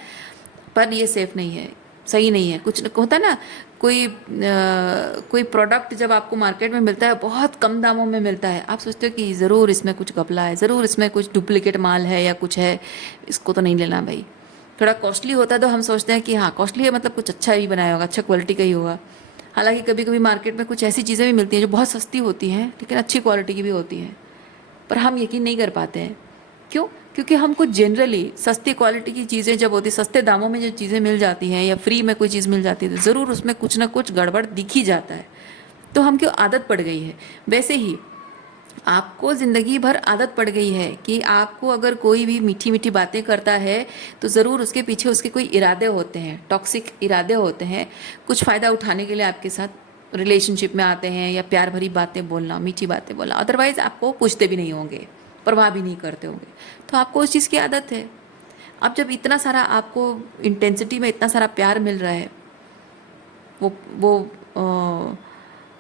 पर ये सेफ नहीं है, सही नहीं है। कुछ होता है ना, कोई प्रोडक्ट जब आपको मार्केट में मिलता है, बहुत कम दामों में मिलता है, आप सोचते हो कि ज़रूर इसमें कुछ घपला है, ज़रूर इसमें कुछ डुप्लीकेट माल है या कुछ है, इसको तो नहीं लेना भाई। थोड़ा कॉस्टली होता है तो हम सोचते हैं कि हाँ कॉस्टली है मतलब कुछ अच्छा ही बनाया होगा, अच्छा क्वालिटी का ही होगा। हालांकि कभी कभी मार्केट में कुछ ऐसी चीज़ें भी मिलती हैं जो बहुत सस्ती होती हैं लेकिन अच्छी क्वालिटी की भी होती हैं, पर हम यकीन नहीं कर पाते हैं। क्यों? क्योंकि हमको जनरली सस्ती क्वालिटी की चीज़ें जब होती, सस्ते दामों में जो चीज़ें मिल जाती हैं या फ्री में कोई चीज़ मिल जाती है, तो ज़रूर उसमें कुछ ना कुछ गड़बड़ दिख ही जाता है, तो हमको आदत पड़ गई है। वैसे ही आपको ज़िंदगी भर आदत पड़ गई है कि आपको अगर कोई भी मीठी मीठी बातें करता है तो ज़रूर उसके पीछे उसके कोई इरादे होते हैं, टॉक्सिक इरादे होते हैं, कुछ फ़ायदा उठाने के लिए आपके साथ रिलेशनशिप में आते हैं या प्यार भरी बातें बोलना, मीठी बातें बोलना, अदरवाइज़ आपको पूछते भी नहीं होंगे, परवाह भी नहीं करते होंगे, तो आपको उस चीज़ की आदत है। अब जब इतना सारा आपको इंटेंसिटी में इतना सारा प्यार मिल रहा है, वो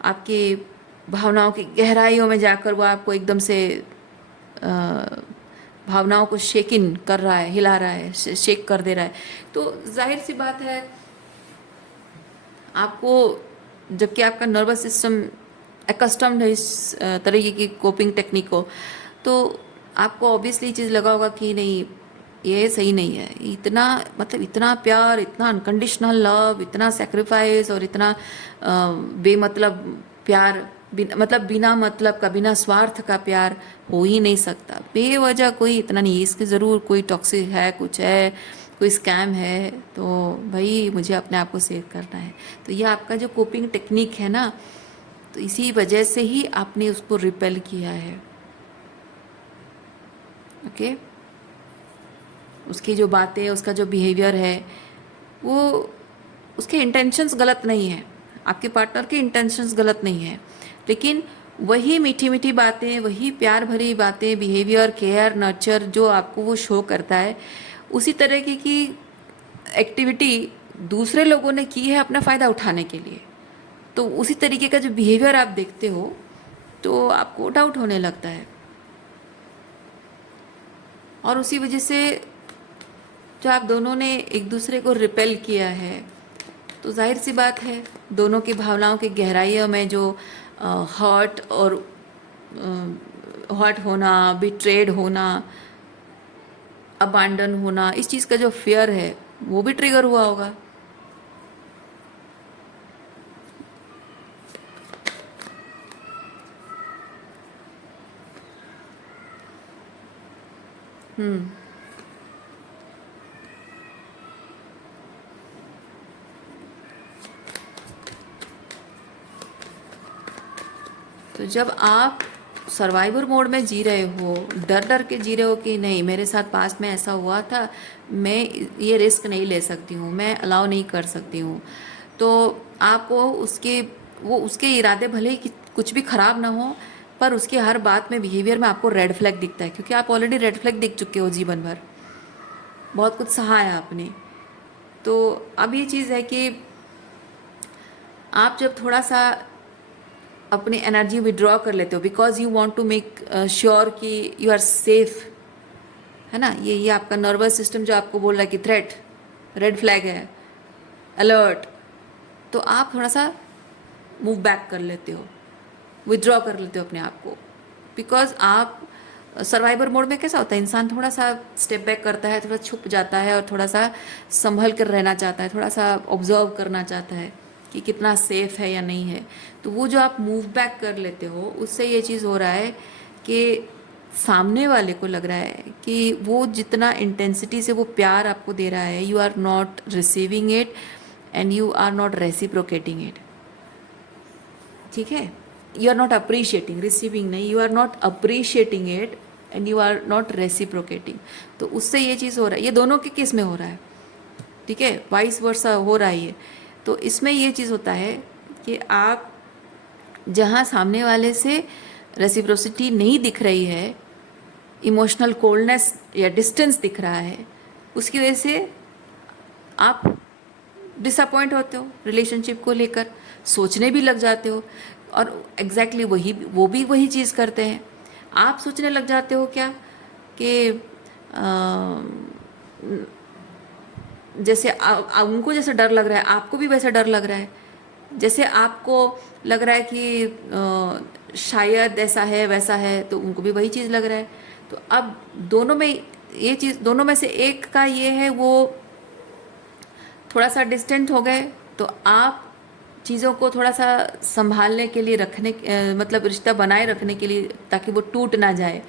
आपके भावनाओं की गहराइयों में जाकर वो आपको एकदम से अ, भावनाओं को शेक इन कर रहा है, हिला रहा है, शेक कर दे रहा है, तो जाहिर सी बात है आपको, जबकि आपका नर्वस सिस्टम एकस्टम्ड है इस तरीके की कोपिंग टेक्निक को, तो आपको ऑब्वियसली चीज़ लगा होगा कि नहीं ये सही नहीं है, इतना मतलब इतना प्यार, इतना अनकंडीशनल लव, इतना सेक्रीफाइस और इतना बेमतलब प्यार, मतलब बिना मतलब का, बिना स्वार्थ का प्यार हो ही नहीं सकता। बेवजह कोई इतना नहीं, इसके ज़रूर कोई टॉक्सिक है, कुछ है, कोई स्कैम है, तो भाई मुझे अपने आप को सेव करना है। तो ये आपका जो कोपिंग टेक्निक है ना, तो इसी वजह से ही आपने उसको रिपेल किया है। ओके, उसकी जो बातें, उसका जो बिहेवियर है, वो उसके इंटेंशंस गलत नहीं है, आपके पार्टनर के इंटेंशंस गलत नहीं है, लेकिन वही मीठी मीठी बातें, वही प्यार भरी बातें, बिहेवियर, केयर, नर्चर जो आपको वो शो करता है, उसी तरह की एक्टिविटी दूसरे लोगों ने की है अपना फ़ायदा उठाने के लिए, तो उसी तरीके का जो बिहेवियर आप देखते हो तो आपको डाउट होने लगता है। और उसी वजह से जो आप दोनों ने एक दूसरे को रिपेल किया है, तो जाहिर सी बात है दोनों की भावनाओं की गहराइयों में जो हर्ट और हर्ट होना, बिट्रेड होना, अबांडन होना, इस चीज़ का जो फियर है वो भी ट्रिगर हुआ होगा। तो जब आप सर्वाइवर मोड में जी रहे हो, डर डर के जी रहे हो कि नहीं मेरे साथ पास्ट में ऐसा हुआ था, मैं ये रिस्क नहीं ले सकती हूँ, मैं अलाउ नहीं कर सकती हूँ, तो आपको उसके इरादे भले ही कुछ भी ख़राब ना हो, पर उसकी हर बात में, बिहेवियर में आपको रेड फ्लैग दिखता है, क्योंकि आप ऑलरेडी रेड फ्लैग दिख चुके हो जीवन भर, बहुत कुछ सहा है आपने। तो अब ये चीज़ है कि आप जब थोड़ा सा अपनी एनर्जी विड्रॉ कर लेते हो, because you want to make sure कि यू आर सेफ, है ना, ये आपका नर्वस सिस्टम जो आपको बोल रहा है कि थ्रेट, रेड फ्लैग है, अलर्ट, तो आप थोड़ा सा मूव बैक कर लेते हो, विड्रॉ कर लेते हो अपने आप को, बिकॉज आप सर्वाइवर मोड में कैसा होता है, इंसान थोड़ा सा स्टेप बैक करता है, थोड़ा छुप जाता है और थोड़ा सा संभल कर रहना चाहता है, थोड़ा सा ऑब्जर्व करना चाहता है कि कितना सेफ है या नहीं है। तो वो जो आप मूव बैक कर लेते हो, उससे ये चीज़ हो रहा है कि सामने वाले को लग रहा है कि वो जितना इंटेंसिटी से वो प्यार आपको दे रहा है, you are not receiving it and you are not reciprocating it. ठीक है, you are not appreciating, receiving नहीं, you are not appreciating it, and you are not reciprocating, तो उससे ये चीज़ हो रहा है। ये दोनों के केस में हो रहा है, ठीक है, वाइस वर्सा हो रहा है ये। तो इसमें ये चीज़ होता है कि आप जहाँ सामने वाले से रेसिप्रोसिटी नहीं दिख रही है, इमोशनल कोल्डनेस या डिस्टेंस दिख रहा है, उसकी वजह से आप डिसअपॉइंट होते हो रिलेशनशिप को लेकर, सोचने भी लग जाते हो, और एग्जैक्टली वो भी वही चीज़ करते हैं। आप सोचने लग जाते हो क्या कि जैसे उनको जैसे डर लग रहा है आपको भी वैसा डर लग रहा है, जैसे आपको लग रहा है कि शायद ऐसा है वैसा है, तो उनको भी वही चीज़ लग रहा है। तो अब दोनों में ये चीज़, दोनों में से एक का ये है वो थोड़ा सा डिस्टेंट हो गए, तो आप चीज़ों को थोड़ा सा संभालने के लिए रखने मतलब रिश्ता बनाए रखने के लिए, ताकि वो टूट ना जाए,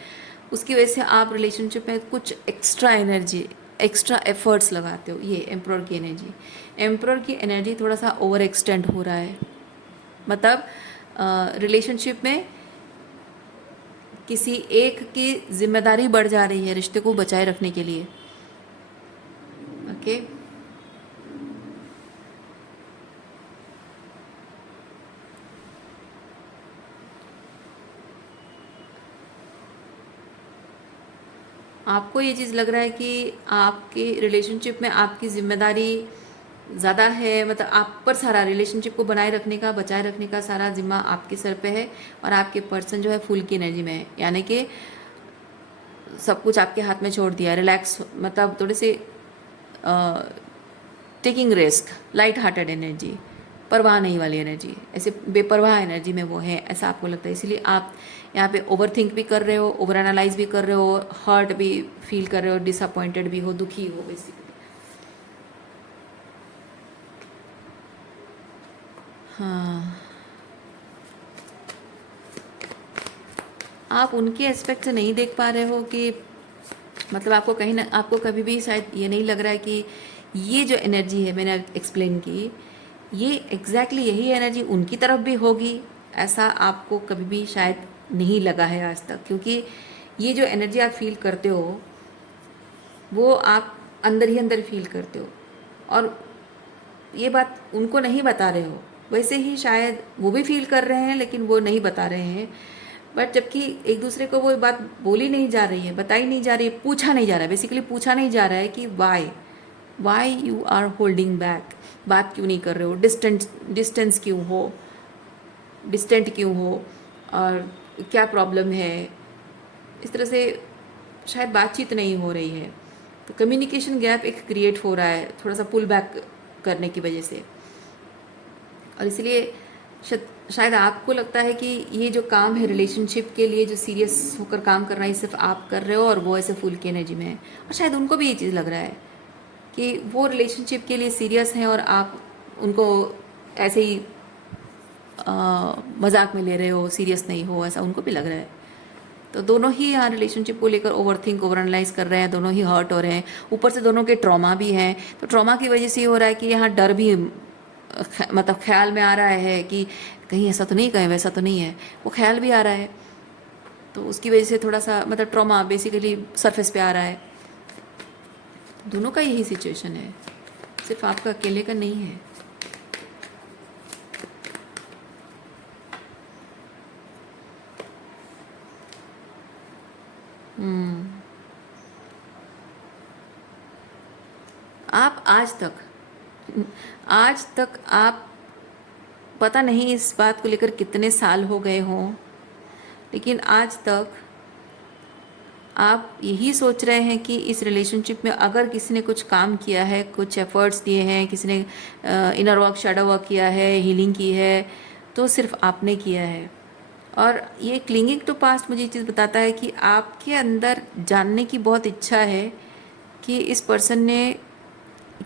उसकी वजह से आप रिलेशनशिप में कुछ एक्स्ट्रा एनर्जी, एक्स्ट्रा एफर्ट्स लगाते हो। ये एम्प्रर की एनर्जी, एम्प्रर की एनर्जी थोड़ा सा ओवर एक्सटेंड हो रहा है, मतलब रिलेशनशिप में किसी एक की जिम्मेदारी बढ़ जा रही है रिश्ते को बचाए रखने के लिए। ओके, आपको ये चीज़ लग रहा है कि आपके रिलेशनशिप में आपकी जिम्मेदारी ज़्यादा है, मतलब आप पर सारा रिलेशनशिप को बनाए रखने का, बचाए रखने का सारा जिम्मा आपके सर पे है, और आपके पर्सन जो है फुल की एनर्जी में है, यानी कि सब कुछ आपके हाथ में छोड़ दिया, रिलैक्स, मतलब थोड़े से taking risk, light hearted energy, परवाह नहीं वाली एनर्जी, ऐसे बेपरवाह एनर्जी में वो है, ऐसा आपको लगता है। इसीलिए आप यहाँ पे ओवर थिंक भी कर रहे हो, ओवर एनालाइज भी कर रहे हो, हर्ट भी फील कर रहे हो, डिसअपॉइंटेड भी हो, दुखी हो बेसिकली। हाँ, आप उनके एस्पेक्ट से नहीं देख पा रहे हो कि मतलब आपको कहीं ना, आपको कभी भी शायद ये नहीं लग रहा है कि ये जो एनर्जी है मैंने एक्सप्लेन की, ये एग्जैक्टली यही एनर्जी उनकी तरफ भी होगी, ऐसा आपको कभी भी शायद नहीं लगा है आज तक, क्योंकि ये जो एनर्जी आप फील करते हो वो आप अंदर ही अंदर फील करते हो, और ये बात उनको नहीं बता रहे हो। वैसे ही शायद वो भी फील कर रहे हैं लेकिन वो नहीं बता रहे हैं, बट जबकि एक दूसरे को वो बात बोली नहीं जा रही है, बताई नहीं जा रही है, पूछा नहीं जा रहा है, बेसिकली पूछा नहीं जा रहा है कि why you are holding back, बात क्यों नहीं कर रहे हो, डिस्टेंस क्यों हो, डिस्टेंट क्यों हो, और क्या प्रॉब्लम है, इस तरह से शायद बातचीत नहीं हो रही है। तो कम्युनिकेशन गैप एक क्रिएट हो रहा है थोड़ा सा पुल बैक करने की वजह से, और इसलिए शायद आपको लगता है कि ये जो काम है रिलेशनशिप के लिए, जो सीरियस होकर काम करना है, सिर्फ आप कर रहे हो और वो ऐसे फुल की एनर्जी में है, और शायद उनको भी ये चीज़ लग रहा है कि वो रिलेशनशिप के लिए सीरियस हैं और आप उनको ऐसे ही मजाक में ले रहे हो, सीरियस नहीं हो, ऐसा उनको भी लग रहा है। तो दोनों ही यहाँ रिलेशनशिप को लेकर ओवर थिंक, ओवर एनालाइज कर रहे हैं, दोनों ही हर्ट हो रहे हैं, ऊपर से दोनों के ट्रॉमा भी हैं। तो ट्रॉमा की वजह से ये हो रहा है कि यहाँ डर भी मतलब ख्याल में आ रहा है कि कहीं ऐसा तो नहीं, कहीं वैसा तो नहीं है, वो ख्याल भी आ रहा है। तो उसकी वजह से थोड़ा सा मतलब ट्रॉमा बेसिकली सरफेस पे आ रहा है। दोनों का यही सिचुएशन है, सिर्फ आपका अकेले का नहीं है। आप आज तक आप पता नहीं इस बात को लेकर कितने साल हो गए हों, लेकिन आज तक आप यही सोच रहे हैं कि इस रिलेशनशिप में अगर किसी ने कुछ काम किया है, कुछ एफर्ट्स दिए हैं, किसी ने इनर वर्क, शैडो वर्क किया है, हीलिंग की है, तो सिर्फ आपने किया है। और ये क्लिंगिंग टू पास्ट मुझे ये चीज़ बताता है कि आपके अंदर जानने की बहुत इच्छा है कि इस पर्सन ने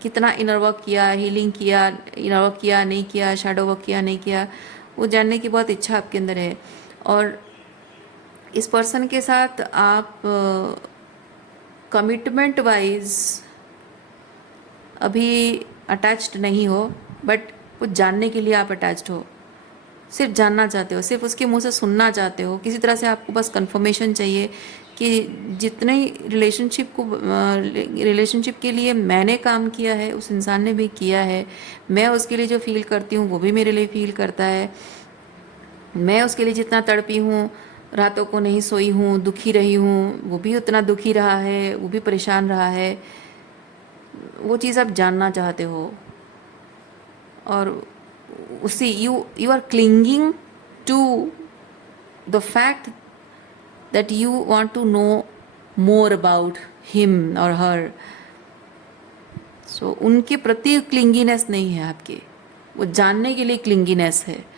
कितना इनर वर्क किया, हीलिंग किया, इनर वर्क किया नहीं किया, शैडो वर्क किया नहीं किया, वो जानने की बहुत इच्छा आपके अंदर है। और इस पर्सन के साथ आप कमिटमेंट वाइज अभी अटैच्ड नहीं हो, बट कुछ जानने के लिए आप अटैच्ड हो। सिर्फ जानना चाहते हो, सिर्फ उसके मुंह से सुनना चाहते हो, किसी तरह से आपको बस कंफर्मेशन चाहिए कि जितने रिलेशनशिप के लिए मैंने काम किया है उस इंसान ने भी किया है, मैं उसके लिए जो फील करती हूँ वो भी मेरे लिए फील करता है, मैं उसके लिए जितना तड़पी हूँ, रातों को नहीं सोई हूँ, दुखी रही हूँ, वो भी उतना दुखी रहा है, वो भी परेशान रहा है, वो चीज़ आप जानना चाहते हो। और उसी you are clinging to the fact that you want to know more about him or her. So उनके प्रति क्लिंगीनेस नहीं है आपके, वो जानने के लिए क्लिंगीनेस है।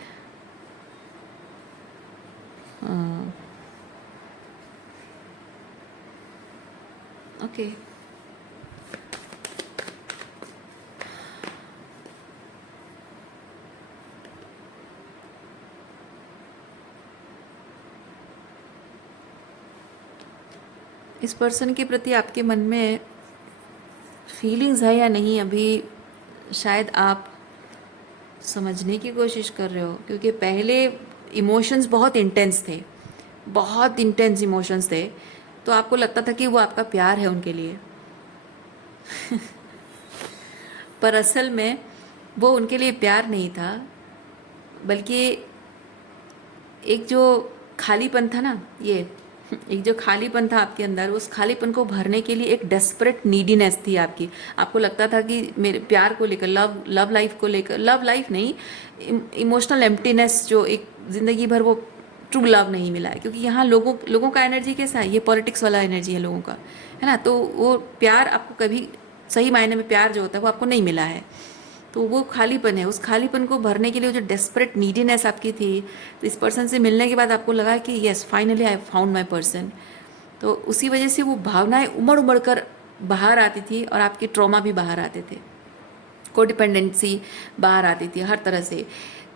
ओके, इस पर्सन के प्रति आपके मन में फीलिंग्स है या नहीं, अभी शायद आप समझने की कोशिश कर रहे हो, क्योंकि पहले इमोशंस बहुत इंटेंस थे, बहुत इंटेंस इमोशंस थे, तो आपको लगता था कि वो आपका प्यार है उनके लिए पर असल में वो उनके लिए प्यार नहीं था, बल्कि एक जो खालीपन था ना, ये एक जो खालीपन था आपके अंदर, उस खालीपन को भरने के लिए एक डेस्परेट नीडीनेस थी आपकी। आपको लगता था कि मेरे प्यार को लेकर, लव लाइफ को लेकर, लव लाइफ नहीं, इमोशनल एम्प्टीनेस, जो एक ज़िंदगी भर वो ट्रू लव नहीं मिला है, क्योंकि यहाँ लोगों का एनर्जी कैसा है, ये पॉलिटिक्स वाला एनर्जी है लोगों का, है ना। तो वो प्यार आपको कभी, सही मायने में प्यार जो होता है वो आपको नहीं मिला है, तो वो खालीपन है। उस खालीपन को भरने के लिए जो डेस्परेट नीडीनेस आपकी थी, तो इस पर्सन से मिलने के बाद आपको लगा कि yes finally I found my person. तो उसी वजह से वो भावनाएं उमड़ उमड़ कर बाहर आती थी, और आपके ट्रॉमा भी बाहर आते थे, कोडिपेंडेंसी बाहर आती थी हर तरह से।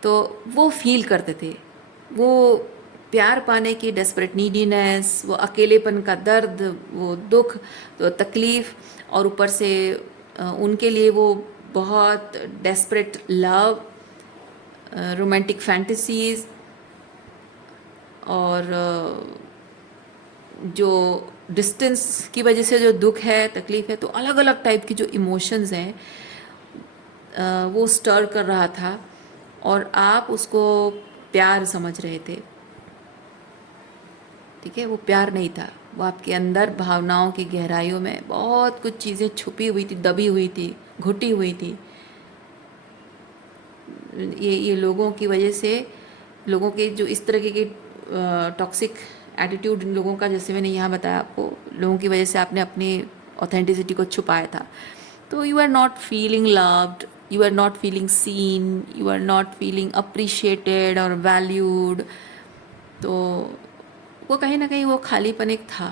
तो वो फील करते थे, वो प्यार पाने की डेस्परेट नीडीनेस, वो अकेलेपन का दर्द, वो दुख, तो तकलीफ़, और ऊपर से उनके लिए वो बहुत डेस्परेट लव, रोमांटिक फैंटेसीज, और जो डिस्टेंस की वजह से जो दुख है, तकलीफ़ है, तो अलग अलग टाइप की जो इमोशंस हैं वो स्टर कर रहा था, और आप उसको प्यार समझ रहे थे। ठीक है, वो प्यार नहीं था, वो आपके अंदर भावनाओं की गहराइयों में बहुत कुछ चीज़ें छुपी हुई थी, दबी हुई थी, घुटी हुई थी। ये लोगों की वजह से, लोगों के जो इस तरह के टॉक्सिक एटीट्यूड इन लोगों का, जैसे मैंने यहाँ बताया आपको, लोगों की वजह से आपने अपनी ऑथेंटिसिटी को छुपाया था। तो you are not feeling loved, you are not feeling seen, you are not feeling appreciated और वैल्यूड। तो वो कहीं ना कहीं वो खालीपन एक था।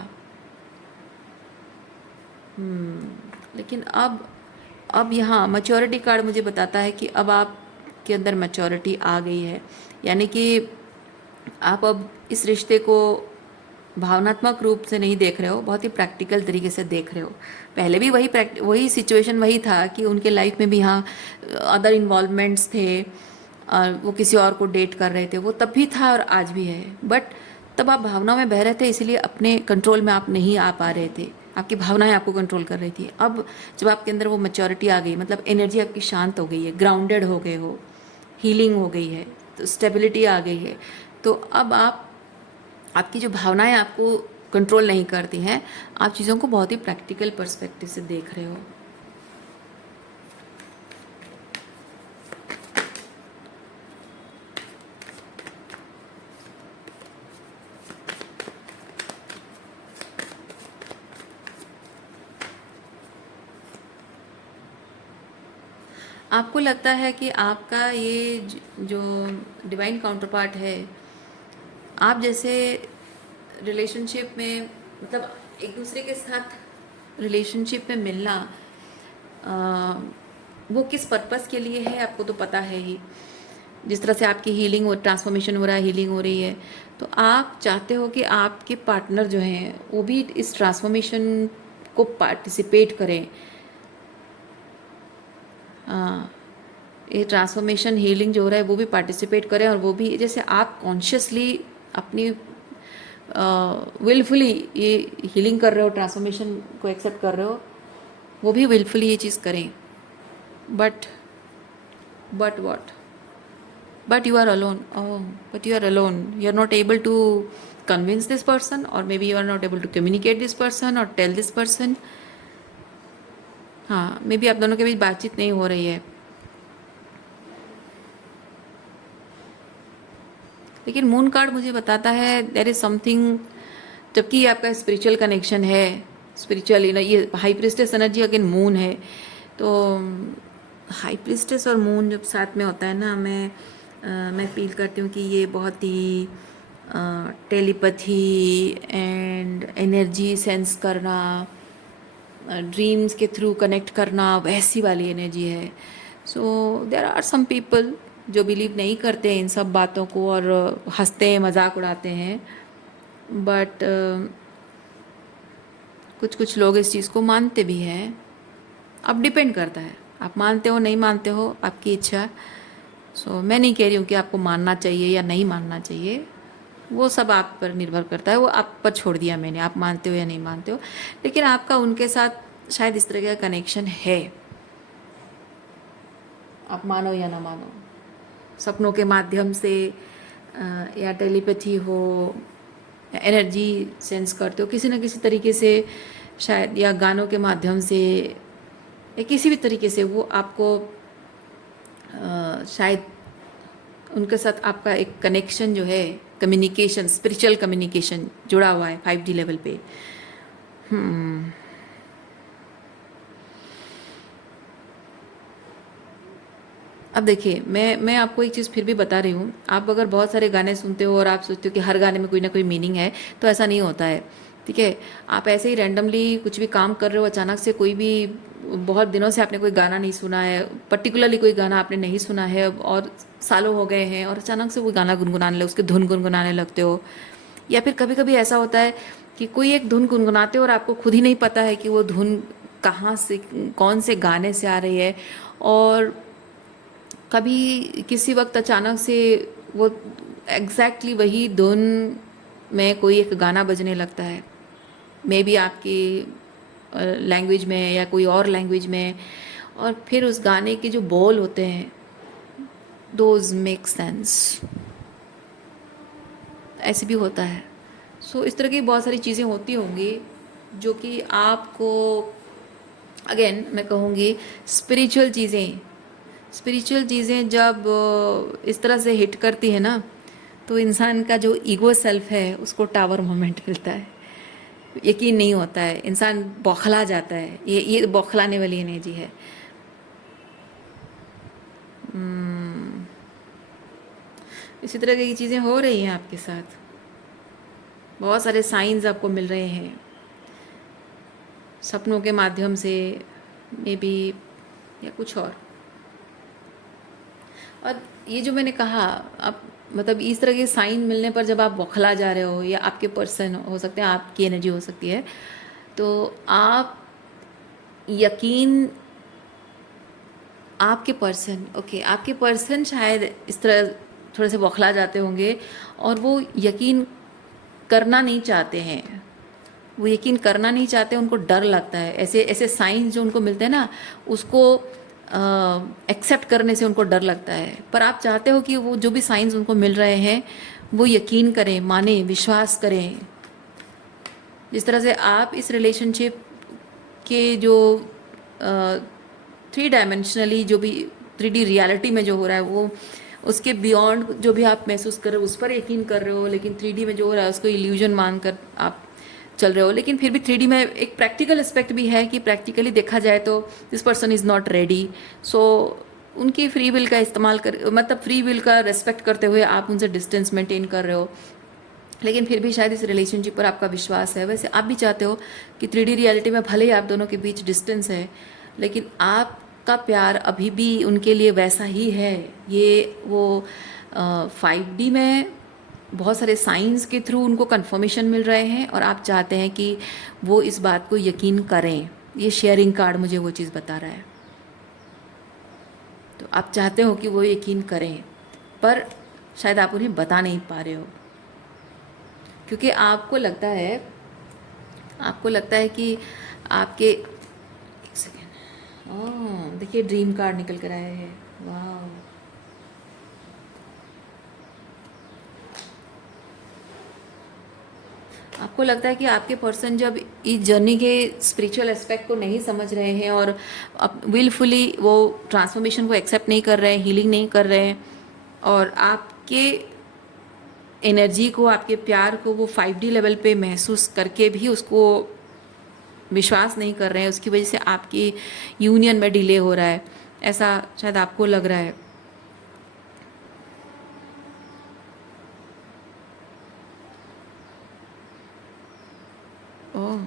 लेकिन अब यहाँ मैच्योरिटी कार्ड मुझे बताता है कि अब आपके अंदर मैच्योरिटी आ गई है, यानी कि आप अब इस रिश्ते को भावनात्मक रूप से नहीं देख रहे हो, बहुत ही प्रैक्टिकल तरीके से देख रहे हो। पहले भी वही सिचुएशन वही था कि उनके लाइफ में भी यहाँ अदर इन्वॉल्वमेंट्स थे, और वो किसी और को डेट कर रहे थे, वो तब भी था और आज भी है। बट तब आप भावनाओं में बह रहे थे, इसीलिए अपने कंट्रोल में आप नहीं आ पा रहे थे, आपकी भावनाएं आपको कंट्रोल कर रही थी। अब जब आपके अंदर वो मैच्योरिटी आ गई, मतलब एनर्जी आपकी शांत हो गई है, ग्राउंडेड हो गए हो, हीलिंग हो गई है, तो स्टेबिलिटी आ गई है, तो अब आपकी जो भावनाएं आपको कंट्रोल नहीं करती हैं, आप चीज़ों को बहुत ही प्रैक्टिकल पर्सपेक्टिव से देख रहे हो। आपको लगता है कि आपका ये जो डिवाइन काउंटर पार्ट है, आप जैसे रिलेशनशिप में, मतलब एक दूसरे के साथ रिलेशनशिप में मिलना, वो किस पर्पस के लिए है आपको तो पता है ही। जिस तरह से आपकी हीलिंग और ट्रांसफॉर्मेशन हो रहा है, हीलिंग हो रही है, तो आप चाहते हो कि आपके पार्टनर जो हैं वो भी इस ट्रांसफॉर्मेशन को पार्टिसिपेट करें। हाँ, ये ट्रांसफॉर्मेशन हीलिंग जो हो रहा है वो भी पार्टिसिपेट करें, और वो भी जैसे आप कॉन्शियसली अपनी विलफुली ये हीलिंग कर रहे हो, ट्रांसफॉर्मेशन को एक्सेप्ट कर रहे हो, वो भी विलफुली ये चीज़ करें. But what? But you are alone. Oh, but you are alone. You are not able to convince this person, or maybe you are not able to communicate this person or tell this person. हाँ, may be आप दोनों के बीच बातचीत नहीं हो रही है. लेकिन मून कार्ड मुझे बताता है देयर इज समथिंग, जबकि ये आपका स्पिरिचुअल कनेक्शन है, स्पिरिचुअल ये high priestess energy again moon है. तो हाई प्रिस्टेस और मून जब साथ में होता है ना, मैं फील करती हूँ कि ये बहुत ही टेलीपैथी एंड एनर्जी सेंस करना, ड्रीम्स के थ्रू कनेक्ट करना, वैसी वाली एनर्जी है. सो देर आर सम पीपल जो बिलीव नहीं करते हैं इन सब बातों को और हंसते हैं, मजाक उड़ाते हैं. बट कुछ कुछ लोग इस चीज़ को मानते भी हैं. अब डिपेंड करता है, आप मानते हो नहीं मानते हो, आपकी इच्छा. सो मैं नहीं कह रही हूँ कि आपको मानना चाहिए या नहीं मानना चाहिए, वो सब आप पर निर्भर करता है, वो आप पर छोड़ दिया मैंने, आप मानते हो या नहीं मानते हो. लेकिन आपका उनके साथ शायद इस तरह का कनेक्शन है, आप मानो या ना मानो. सपनों के माध्यम से या टेलीपैथी हो, एनर्जी सेंस करते हो किसी न किसी तरीके से शायद, या गानों के माध्यम से, या किसी भी तरीके से वो आपको शायद उनके साथ आपका एक कनेक्शन जो है, कम्युनिकेशन, स्पिरिचुअल कम्युनिकेशन जुड़ा हुआ है 5D लेवल पे. अब देखिए, मैं आपको एक चीज़ फिर भी बता रही हूँ. आप अगर बहुत सारे गाने सुनते हो और आप सोचते हो कि हर गाने में कोई ना कोई मीनिंग है, तो ऐसा नहीं होता है. ठीक है, आप ऐसे ही रैंडमली कुछ भी काम कर रहे हो, अचानक से कोई भी, बहुत दिनों से आपने कोई गाना नहीं सुना है, पर्टिकुलरली कोई गाना आपने नहीं सुना है और सालों हो गए हैं, और अचानक से वो गाना गुनगुनाने लगे, उसके धुन गुनगुनाने लगते हो. या फिर कभी कभी ऐसा होता है कि कोई एक धुन गुनगुनाते हो और आपको खुद ही नहीं पता है कि वो धुन कहाँ से, कौन से गाने से आ रही है. और कभी किसी वक्त अचानक से वो एग्जैक्टली वही धुन में कोई एक गाना बजने लगता है, मे बी आपकी लैंग्वेज में या कोई और लैंग्वेज में, और फिर उस गाने के जो बोल होते हैं, दोज मेक सेंस. ऐसे भी होता है. सो इस तरह की बहुत सारी चीज़ें होती होंगी जो कि आपको, अगेन मैं कहूँगी, स्पिरिचुअल चीज़ें जब इस तरह से हिट करती है ना, तो इंसान का जो ईगो सेल्फ है उसको टावर मोमेंट मिलता है. यकीन नहीं होता है, इंसान बौखला जाता है. ये बौखलाने वाली एनर्जी है. इसी तरह की चीज़ें हो रही हैं आपके साथ. बहुत सारे साइंस आपको मिल रहे हैं सपनों के माध्यम से, मे बी, या कुछ और ये जो मैंने कहा, आप मतलब इस तरह के साइन मिलने पर जब आप बौखला जा रहे हो, या आपके पर्सन हो सकते हैं, आपकी एनर्जी हो सकती है, तो आप यकीन, आपके पर्सन शायद इस तरह थोड़े से बौखला जाते होंगे और वो यकीन करना नहीं चाहते हैं. उनको डर लगता है. ऐसे साइंस जो उनको मिलते हैं ना, उसको एक्सेप्ट करने से उनको डर लगता है. पर आप चाहते हो कि वो जो भी साइंस उनको मिल रहे हैं वो यकीन करें, माने, विश्वास करें. जिस तरह से आप इस रिलेशनशिप के जो 3 डायमेंशनली जो भी 3D रियलिटी में जो हो रहा है, वो उसके बियॉन्ड जो भी आप महसूस कर रहे हो उस पर यकीन कर रहे हो, लेकिन 3D में जो हो रहा है उसको इल्यूजन मानकर आप चल रहे हो. लेकिन फिर भी 3D में एक प्रैक्टिकल एस्पेक्ट भी है कि प्रैक्टिकली देखा जाए तो this person is not ready. So उनकी फ्री विल का इस्तेमाल कर, मतलब फ्री विल का रेस्पेक्ट करते हुए आप उनसे डिस्टेंस मेंटेन कर रहे हो. लेकिन फिर भी शायद इस रिलेशनशिप पर आपका विश्वास है. वैसे आप भी चाहते हो कि 3D रियलिटी में भले ही आप दोनों के बीच डिस्टेंस है, लेकिन आपका प्यार अभी भी उनके लिए वैसा ही है. ये वो 5D में बहुत सारे साइंस के थ्रू उनको कंफर्मेशन मिल रहे हैं और आप चाहते हैं कि वो इस बात को यकीन करें. ये शेयरिंग कार्ड मुझे वो चीज़ बता रहा है. तो आप चाहते हो कि वो यकीन करें, पर शायद आप उन्हें बता नहीं पा रहे हो, क्योंकि आपको लगता है कि आपके, एक सेकेंड, ओह देखिए ड्रीम कार्ड निकल कर आया है, वाह। आपको लगता है कि आपके पर्सन जब इस जर्नी के स्पिरिचुअल एस्पेक्ट को नहीं समझ रहे हैं और विलफुली वो ट्रांसफॉर्मेशन को एक्सेप्ट नहीं कर रहे हैं, हीलिंग नहीं कर रहे हैं, और आपके एनर्जी को, आपके प्यार को वो 5D लेवल पे महसूस करके भी उसको विश्वास नहीं कर रहे हैं, उसकी वजह से आपकी यूनियन में डिले हो रहा है, ऐसा शायद आपको लग रहा है। ओह,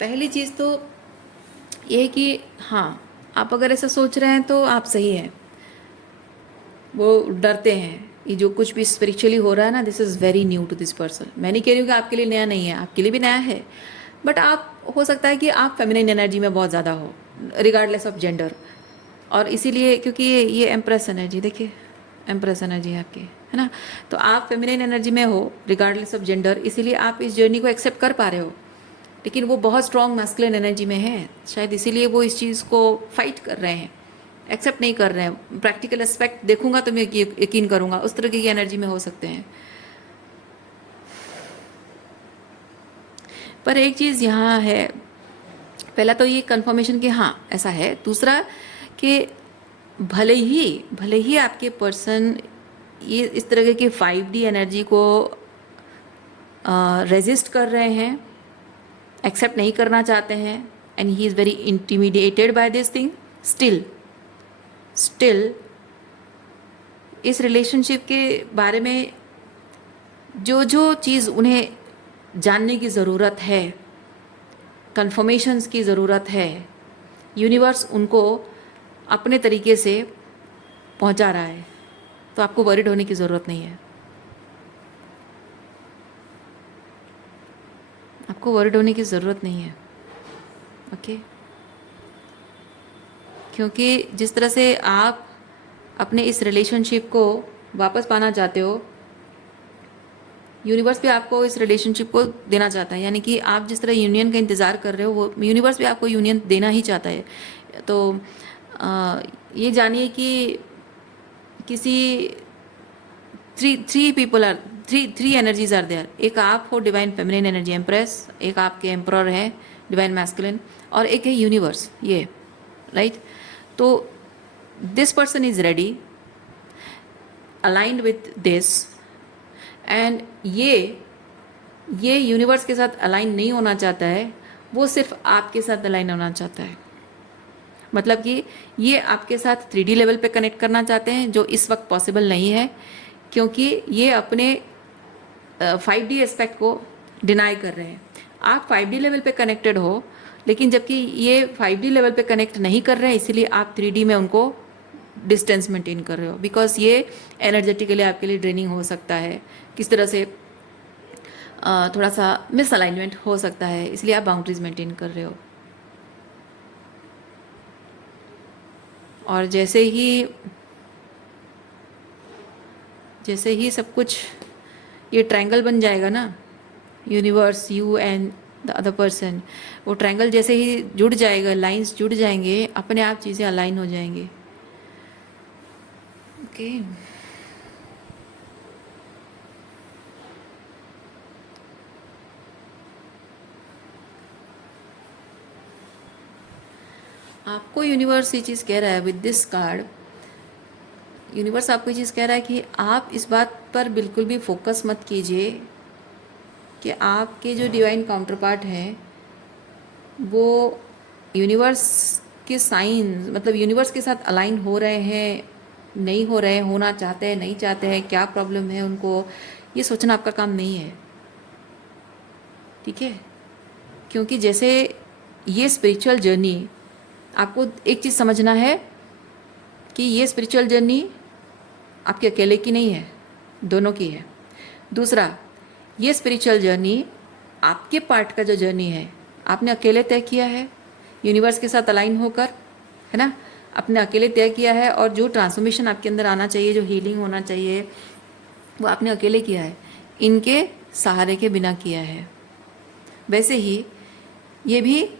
पहली चीज़ तो ये है कि हाँ, आप अगर ऐसा सोच रहे हैं तो आप सही हैं। वो डरते हैं, ये जो कुछ भी स्पिरिचुअली हो रहा है ना, this is very new to this person. मैं नहीं कह रही हूँ कि आपके लिए नया नहीं है, आपके लिए भी नया है, बट आप, हो सकता है कि आप फेमिनिन एनर्जी में बहुत ज़्यादा हो, रिगार्डलेस ऑफ जेंडर, और इसीलिए क्योंकि ये एम्प्रेस एनर्जी, देखिए एम्प्रेस एनर्जी है आपकी, है ना, तो आप फेमिनिन एनर्जी में हो रिगार्डलेस ऑफ जेंडर, इसीलिए आप इस जर्नी को एक्सेप्ट कर पा रहे हो। लेकिन वो बहुत स्ट्रॉन्ग मैस्कुलिन एनर्जी में है, शायद इसीलिए वो इस चीज़ को फाइट कर रहे हैं, एक्सेप्ट नहीं कर रहे हैं। प्रैक्टिकल एस्पेक्ट देखूंगा तो मैं यकीन करूंगा, उस तरह की एनर्जी में हो सकते हैं। पर एक चीज़ यहाँ है, पहला तो ये कंफर्मेशन कि हाँ ऐसा है, दूसरा कि भले ही आपके पर्सन ये इस तरह की 5D एनर्जी को रेजिस्ट कर रहे हैं, एक्सेप्ट नहीं करना चाहते हैं, and he is very intimidated by this thing, still इस रिलेशनशिप के बारे में जो जो चीज़ उन्हें जानने की ज़रूरत है, कन्फर्मेशंस की ज़रूरत है, यूनिवर्स उनको अपने तरीके से पहुंचा रहा है, तो आपको वरिड होने की ज़रूरत नहीं है। आपको वरिड होने की ज़रूरत नहीं है, ओके? क्योंकि जिस तरह से आप अपने इस रिलेशनशिप को वापस पाना चाहते हो, यूनिवर्स भी आपको इस रिलेशनशिप को देना चाहता है, यानी कि आप जिस तरह यूनियन का इंतज़ार कर रहे हो, वो यूनिवर्स भी आपको यूनियन देना ही चाहता है। तो ये जानिए कि किसी थ्री एनर्जीज आर देयर। एक आप हो डिवाइन फेमिनिन एनर्जी एम्प्रेस, एक आपके एम्प्रर है डिवाइन मैस्कुलिन, और एक है यूनिवर्स, ये राइट। तो this person is ready, aligned with this, and ये यूनिवर्स के साथ अलाइन नहीं होना चाहता है, वो सिर्फ आपके साथ अलाइन होना चाहता है। मतलब कि ये आपके साथ 3D लेवल पे कनेक्ट करना चाहते हैं, जो इस वक्त पॉसिबल नहीं है, क्योंकि ये अपने 5D एस्पेक्ट को डिनाई कर रहे हैं। आप 5D लेवल पे कनेक्टेड हो, लेकिन जबकि ये 5D लेवल पे कनेक्ट नहीं कर रहे हैं, इसीलिए आप 3D में उनको डिस्टेंस मेंटेन कर रहे हो, बिकॉज ये एनर्जेटिकली आपके लिए ड्रेनिंग हो सकता है, किस तरह से थोड़ा सा मिसअलाइनमेंट हो सकता है, इसलिए आप बाउंड्रीज मेंटेन कर रहे हो। और जैसे ही सब कुछ ये ट्रायंगल बन जाएगा ना, universe, you and the other person, वो ट्रायंगल जैसे ही जुड़ जाएगा, लाइंस जुड़ जाएंगे, अपने आप चीज़ें अलाइन हो जाएंगी, ओके? आपको यूनिवर्स ये चीज़ कह रहा है विद दिस कार्ड, यूनिवर्स आपको ये चीज़ कह रहा है कि आप इस बात पर बिल्कुल भी फोकस मत कीजिए कि आपके जो डिवाइन काउंटर पार्ट हैं वो यूनिवर्स के साइन, मतलब यूनिवर्स के साथ अलाइन हो रहे हैं, नहीं हो रहे हैं, होना चाहते हैं, नहीं चाहते हैं, क्या प्रॉब्लम है उनको, ये सोचना आपका काम नहीं है, ठीक है? क्योंकि जैसे ये स्पिरिचुअल जर्नी, आपको एक चीज़ समझना है कि ये स्पिरिचुअल जर्नी आपके अकेले की नहीं है, दोनों की है। दूसरा, ये स्पिरिचुअल जर्नी आपके पार्ट का जो जर्नी है, आपने अकेले तय किया है, यूनिवर्स के साथ अलाइन होकर, है ना, आपने अकेले तय किया है। और जो ट्रांसफॉर्मेशन आपके अंदर आना चाहिए, जो हीलिंग होना चाहिए, वो आपने अकेले किया है, इनके सहारे के बिना किया है। वैसे ही ये भी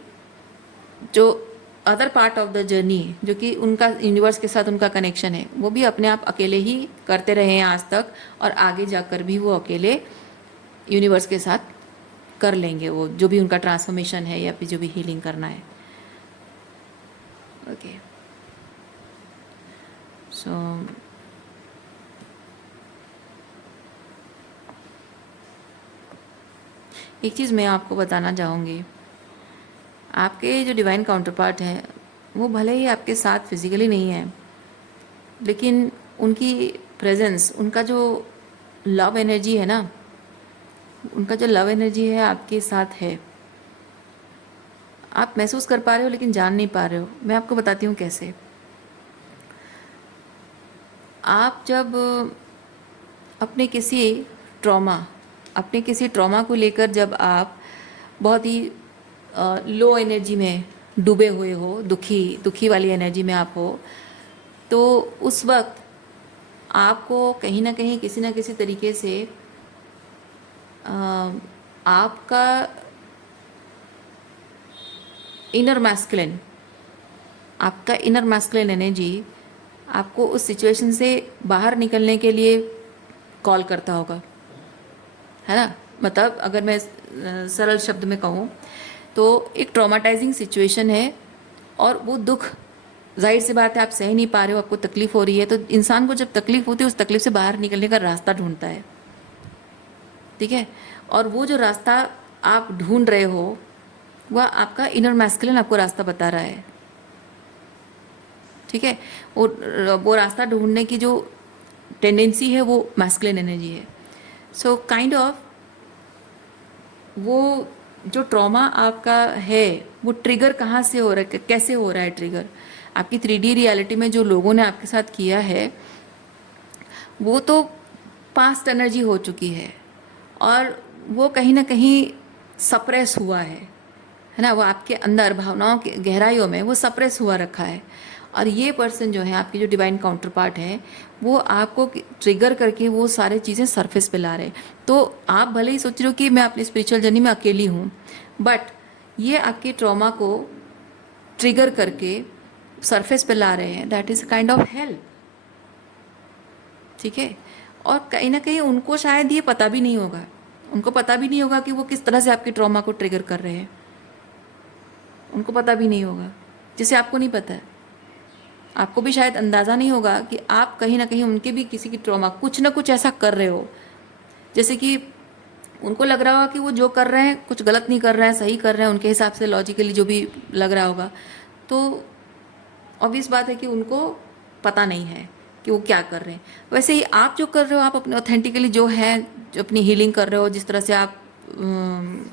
जो other part of the journey, जो कि उनका यूनिवर्स के साथ उनका कनेक्शन है, वो भी अपने आप अकेले ही करते रहे हैं आज तक, और आगे जाकर भी वो अकेले यूनिवर्स के साथ कर लेंगे, वो जो भी उनका ट्रांसफॉर्मेशन है या फिर जो भी हीलिंग करना है। ओके, सो एक चीज़ मैं आपको बताना चाहूँगी, आपके जो डिवाइन काउंटर पार्ट हैं वो भले ही आपके साथ फिजिकली नहीं है, लेकिन उनकी प्रेजेंस, उनका जो लव एनर्जी है ना, उनका जो लव एनर्जी है आपके साथ है। आप महसूस कर पा रहे हो लेकिन जान नहीं पा रहे हो। मैं आपको बताती हूँ कैसे। आप जब अपने किसी ट्रॉमा को लेकर जब आप बहुत ही लो एनर्जी में डूबे हुए हो, दुखी वाली एनर्जी में आप हो, तो उस वक्त आपको कहीं ना कहीं किसी ना किसी तरीके से आपका इनर मैस्कुलिन एनर्जी आपको उस सिचुएशन से बाहर निकलने के लिए कॉल करता होगा, है ना। मतलब अगर मैं सरल शब्द में कहूँ तो एक ट्रॉमाटाइजिंग सिचुएशन है, और वो दुख जाहिर सी बात है आप सह नहीं पा रहे हो, आपको तकलीफ हो रही है, तो इंसान को जब तकलीफ होती है उस तकलीफ से बाहर निकलने का रास्ता ढूंढता है, ठीक है। और वो जो रास्ता आप ढूंढ रहे हो वह आपका इनर मैस्कुलिन आपको रास्ता बता रहा है, ठीक है। वो रास्ता ढूंढने की जो टेंडेंसी है वो मैस्कुलिन एनर्जी है। सो काइंड ऑफ वो जो ट्रॉमा आपका है वो ट्रिगर कहाँ से हो रहा है, कैसे हो रहा है ट्रिगर, आपकी 3D रियलिटी में जो लोगों ने आपके साथ किया है वो तो पास्ट एनर्जी हो चुकी है, और वो कहीं ना कहीं सप्रेस हुआ है ना, वो आपके अंदर भावनाओं के गहराइयों में वो सप्रेस हुआ रखा है। और ये पर्सन जो है आपकी जो डिवाइन काउंटर पार्ट है वो आपको ट्रिगर करके वो सारी चीज़ें सरफेस पे ला रहे हैं। तो आप भले ही सोच रहे हो कि मैं अपनी स्पिरिचुअल जर्नी में अकेली हूँ, बट ये आपके ट्रॉमा को ट्रिगर करके सरफेस पे ला रहे हैं, that is kind of help, ठीक है। और कहीं ना कहीं उनको शायद ये पता भी नहीं होगा, उनको पता भी नहीं होगा कि वो किस तरह से आपके ट्रॉमा को ट्रिगर कर रहे हैं, उनको पता भी नहीं होगा, जैसे आपको नहीं पता है। आपको भी शायद अंदाज़ा नहीं होगा कि आप कहीं ना कहीं उनके भी किसी की ट्रॉमा कुछ ना कुछ ऐसा कर रहे हो, जैसे कि उनको लग रहा होगा कि वो जो कर रहे हैं कुछ गलत नहीं कर रहे हैं, सही कर रहे हैं, उनके हिसाब से लॉजिकली जो भी लग रहा होगा। तो ऑब्वियस बात है कि उनको पता नहीं है कि वो क्या कर रहे हैं। वैसे ही आप जो कर रहे हो, आप अपने ऑथेंटिकली जो है, जो अपनी हीलिंग कर रहे हो, जिस तरह से आप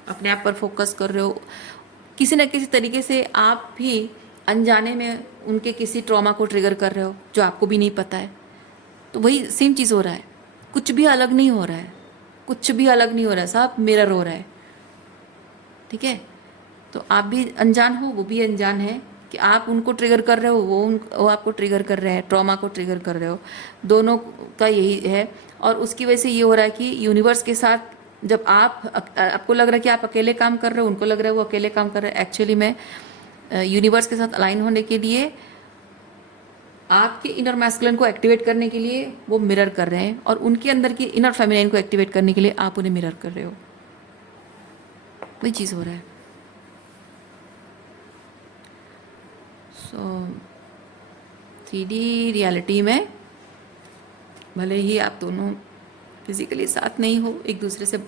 अपने आप पर फोकस कर रहे हो, किसी न किसी तरीके से आप भी अनजाने में उनके किसी ट्रॉमा को ट्रिगर कर रहे हो जो आपको भी नहीं पता है। तो वही सेम चीज़ हो रहा है, कुछ भी अलग नहीं हो रहा है, कुछ भी अलग नहीं हो रहा है, सब मिरर हो रहा है, ठीक है। तो आप भी अनजान हो, वो भी अनजान है कि आप उनको ट्रिगर कर रहे हो, वो आपको ट्रिगर कर रहे हैं, ट्रॉमा को ट्रिगर कर रहे हो, दोनों का यही है। और उसकी वजह से ये हो रहा है कि यूनिवर्स के साथ जब आपको लग रहा है कि आप अकेले काम कर रहे हो, उनको लग रहा है वो अकेले काम कर रहे हैं, एक्चुअली में यूनिवर्स के साथ अलाइन होने के लिए, आपके इनर मैस्कुलिन को एक्टिवेट करने के लिए वो मिरर कर रहे हैं, और उनके अंदर की इनर फेमिनिन को एक्टिवेट करने के लिए आप उन्हें मिरर कर रहे हो, वही चीज़ हो रहा है। सो 3D रियलिटी में भले ही आप दोनों फिजिकली साथ नहीं हो, एक दूसरे से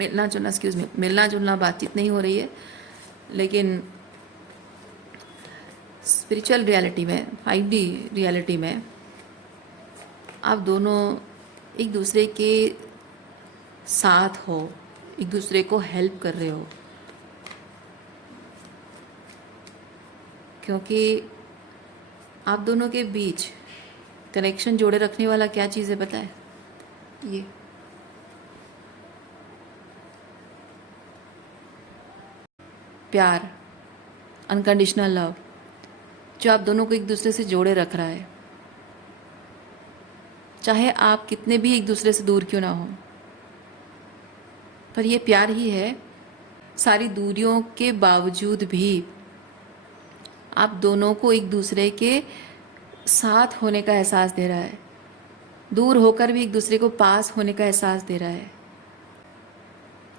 मिलना जुलना बातचीत नहीं हो रही है, लेकिन स्पिरिचुअल रियलिटी में, 5D रियलिटी में आप दोनों एक दूसरे के साथ हो, एक दूसरे को हेल्प कर रहे हो, क्योंकि आप दोनों के बीच कनेक्शन जोड़े रखने वाला क्या चीज़ है पता है? प्यार, अनकंडीशनल लव, जो आप दोनों को एक दूसरे से जोड़े रख रहा है, चाहे आप कितने भी एक दूसरे से दूर क्यों ना हो, पर ये प्यार ही है। सारी दूरियों के बावजूद भी आप दोनों को एक दूसरे के साथ होने का एहसास दे रहा है, दूर होकर भी एक दूसरे को पास होने का एहसास दे रहा है,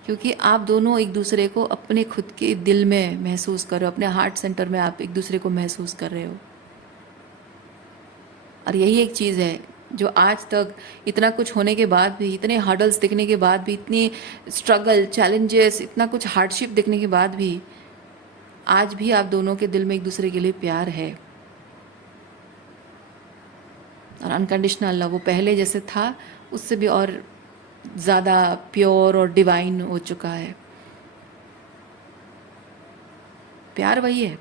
क्योंकि आप दोनों एक दूसरे को अपने खुद के दिल में महसूस कर रहे हो, अपने हार्ट सेंटर में आप एक दूसरे को महसूस कर रहे हो। और यही एक चीज़ है जो आज तक इतना कुछ होने के बाद भी, इतने हर्डल्स दिखने के बाद भी, इतनी स्ट्रगल, चैलेंजेस, इतना कुछ हार्डशिप दिखने के बाद भी आज भी आप दोनों के दिल में एक दूसरे के लिए प्यार है। और अनकंडीशनल लव वो पहले जैसे था उससे भी और ज़्यादा प्योर और डिवाइन हो चुका है। प्यार वही है,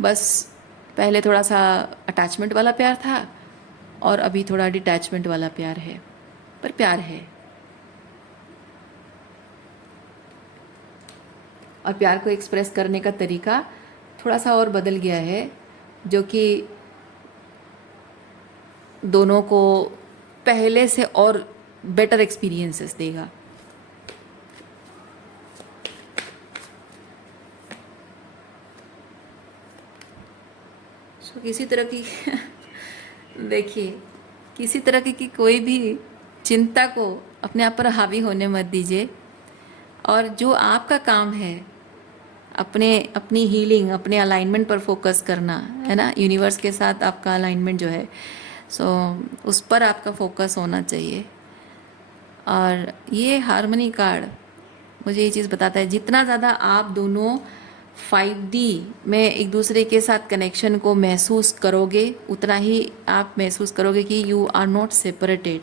बस पहले थोड़ा सा अटैचमेंट वाला प्यार था और अभी थोड़ा डिटैचमेंट वाला प्यार है, पर प्यार है। और प्यार को एक्सप्रेस करने का तरीका थोड़ा सा और बदल गया है, जो कि दोनों को पहले से और बेटर एक्सपीरियंसेस देगा। सो किसी तरह की देखिए, किसी तरह की कोई भी चिंता को अपने आप पर हावी होने मत दीजिए। और जो आपका काम है, अपनी हीलिंग, अपने अलाइनमेंट पर फोकस करना है ना, यूनिवर्स के साथ आपका अलाइनमेंट जो है, सो उस पर आपका फोकस होना चाहिए। और ये हार्मनी कार्ड मुझे ये चीज़ बताता है, जितना ज़्यादा आप दोनों 5D में एक दूसरे के साथ कनेक्शन को महसूस करोगे, उतना ही आप महसूस करोगे कि you are not separated.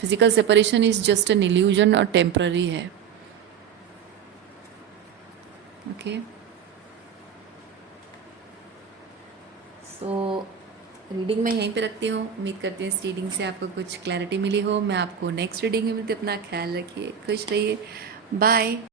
Physical separation is just an illusion और टेम्पररी है। ओके, सो रीडिंग मैं यहीं पे रखती हूँ। उम्मीद करती हूँ इस रीडिंग से आपको कुछ क्लैरिटी मिली हो। मैं आपको नेक्स्ट रीडिंग में मिलती हूँ। अपना ख्याल रखिए, खुश रहिए, बाय।